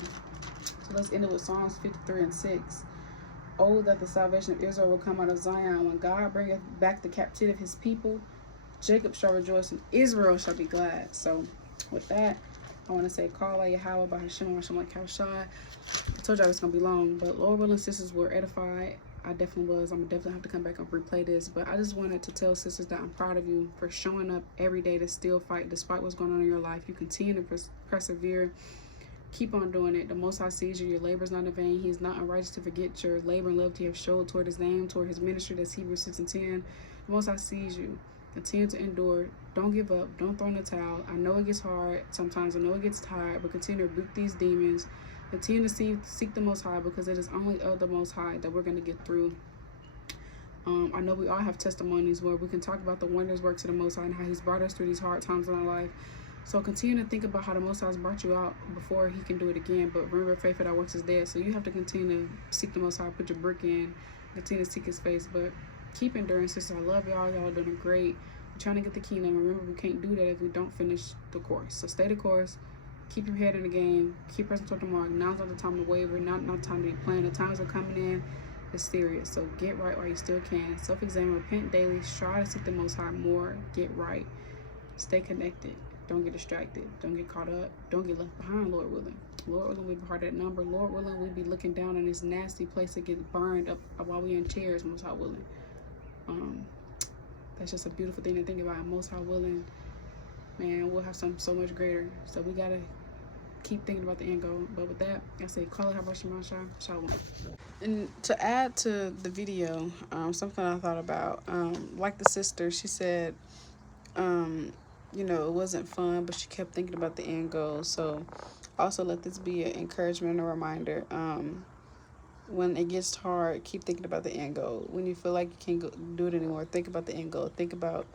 So let's end it with Psalms 53:6. Oh, that the salvation of Israel will come out of Zion. When God bringeth back the captivity of his people, Jacob shall rejoice and Israel shall be glad. So with that, I want to say, call Yahawah, Bahasham, Yahawashi. I told y'all it's going to be long, but Lord willing, sisters were edified. I definitely was. I'm definitely have to come back and replay this. But I just wanted to tell sisters that I'm proud of you for showing up every day to still fight despite what's going on in your life. You continue to persevere. Keep on doing it. The Most High sees you. Your labor is not in vain. He is not unrighteous to forget your labor and love you have showed toward his name, toward his ministry. That's Hebrews 6:10. The Most High sees you. Continue to endure. Don't give up. Don't throw in the towel. I know it gets hard. Sometimes I know it gets tired, but continue to rebuke these demons. Continue to seek the Most High, because it is only of the Most High that we're going to get through. I know we all have testimonies where we can talk about the wonders, works of the Most High, and how he's brought us through these hard times in our life. So continue to think about how the Most High has brought you out before he can do it again. But remember, faith without works is dead. So you have to continue to seek the Most High, put your brick in, continue to seek his face. But keep enduring, sisters. I love y'all. Y'all doing great. We're trying to get the kingdom. Remember, we can't do that if we don't finish the course. So stay the course. Keep your head in the game. Keep pressing toward the mark. Now's not the time to waver. Not time to be playing. The times are coming in. It's serious. So get right while you still can. Self-examine. Repent daily. Try to seek the Most High more. Get right. Stay connected. Don't get distracted. Don't get caught up. Don't get left behind, Lord willing. Lord willing, we be part of that number. Lord willing, we be looking down in this nasty place that gets burned up while we in chairs, Most High willing. That's just a beautiful thing to think about. Most High willing, man, we'll have something so much greater. So we got to keep thinking about the end goal. But with that, I say, call it Bahasham, Shalom. And to add to the video, something I thought about, like the sister, she said, it wasn't fun, but she kept thinking about the end goal. So also let this be an encouragement and a reminder. When it gets hard, keep thinking about the end goal. When you feel like you can't do it anymore, think about the end goal. Think about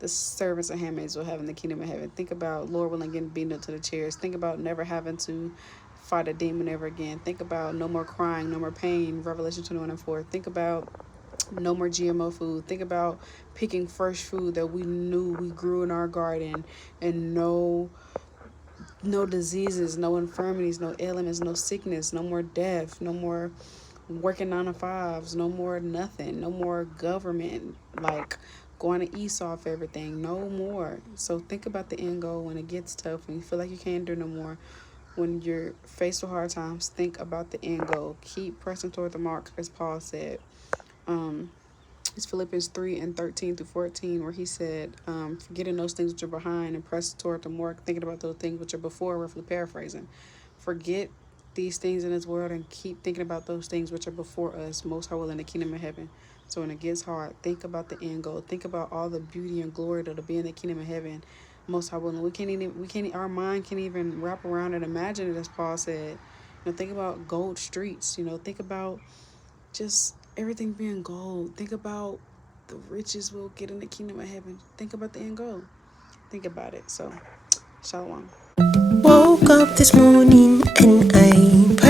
the servants and handmaids will have in the kingdom of heaven. Think about, Lord willing, getting beaten up to the chairs. Think about never having to fight a demon ever again. Think about no more crying, no more pain, Revelation 21:4. Think about no more GMO food. Think about picking fresh food that we knew we grew in our garden, and no diseases, no infirmities, no ailments, no sickness, no more death, no more working 9 to 5s, no more nothing, no more government like going to ease off everything, no more. So think about the end goal when it gets tough, when you feel like you can't do no more, when you're faced with hard times. Think about the end goal. Keep pressing toward the mark, as Paul said. It's Philippians 3:13-14, where he said, forgetting those things which are behind and press toward the mark, thinking about those things which are before, roughly paraphrasing. Forget these things in this world and keep thinking about those things which are before us, most high will in the kingdom of heaven. So when it gets hard, think about the end goal. Think about all the beauty and glory that'll be in the kingdom of heaven, most high will. Our mind can't even wrap around and imagine it, as Paul said. Think about gold streets. Think about just everything being gold. Think about the riches we'll get in the kingdom of heaven. Think about the end goal. Think about it. So, shalom. Woke up this morning and I prayed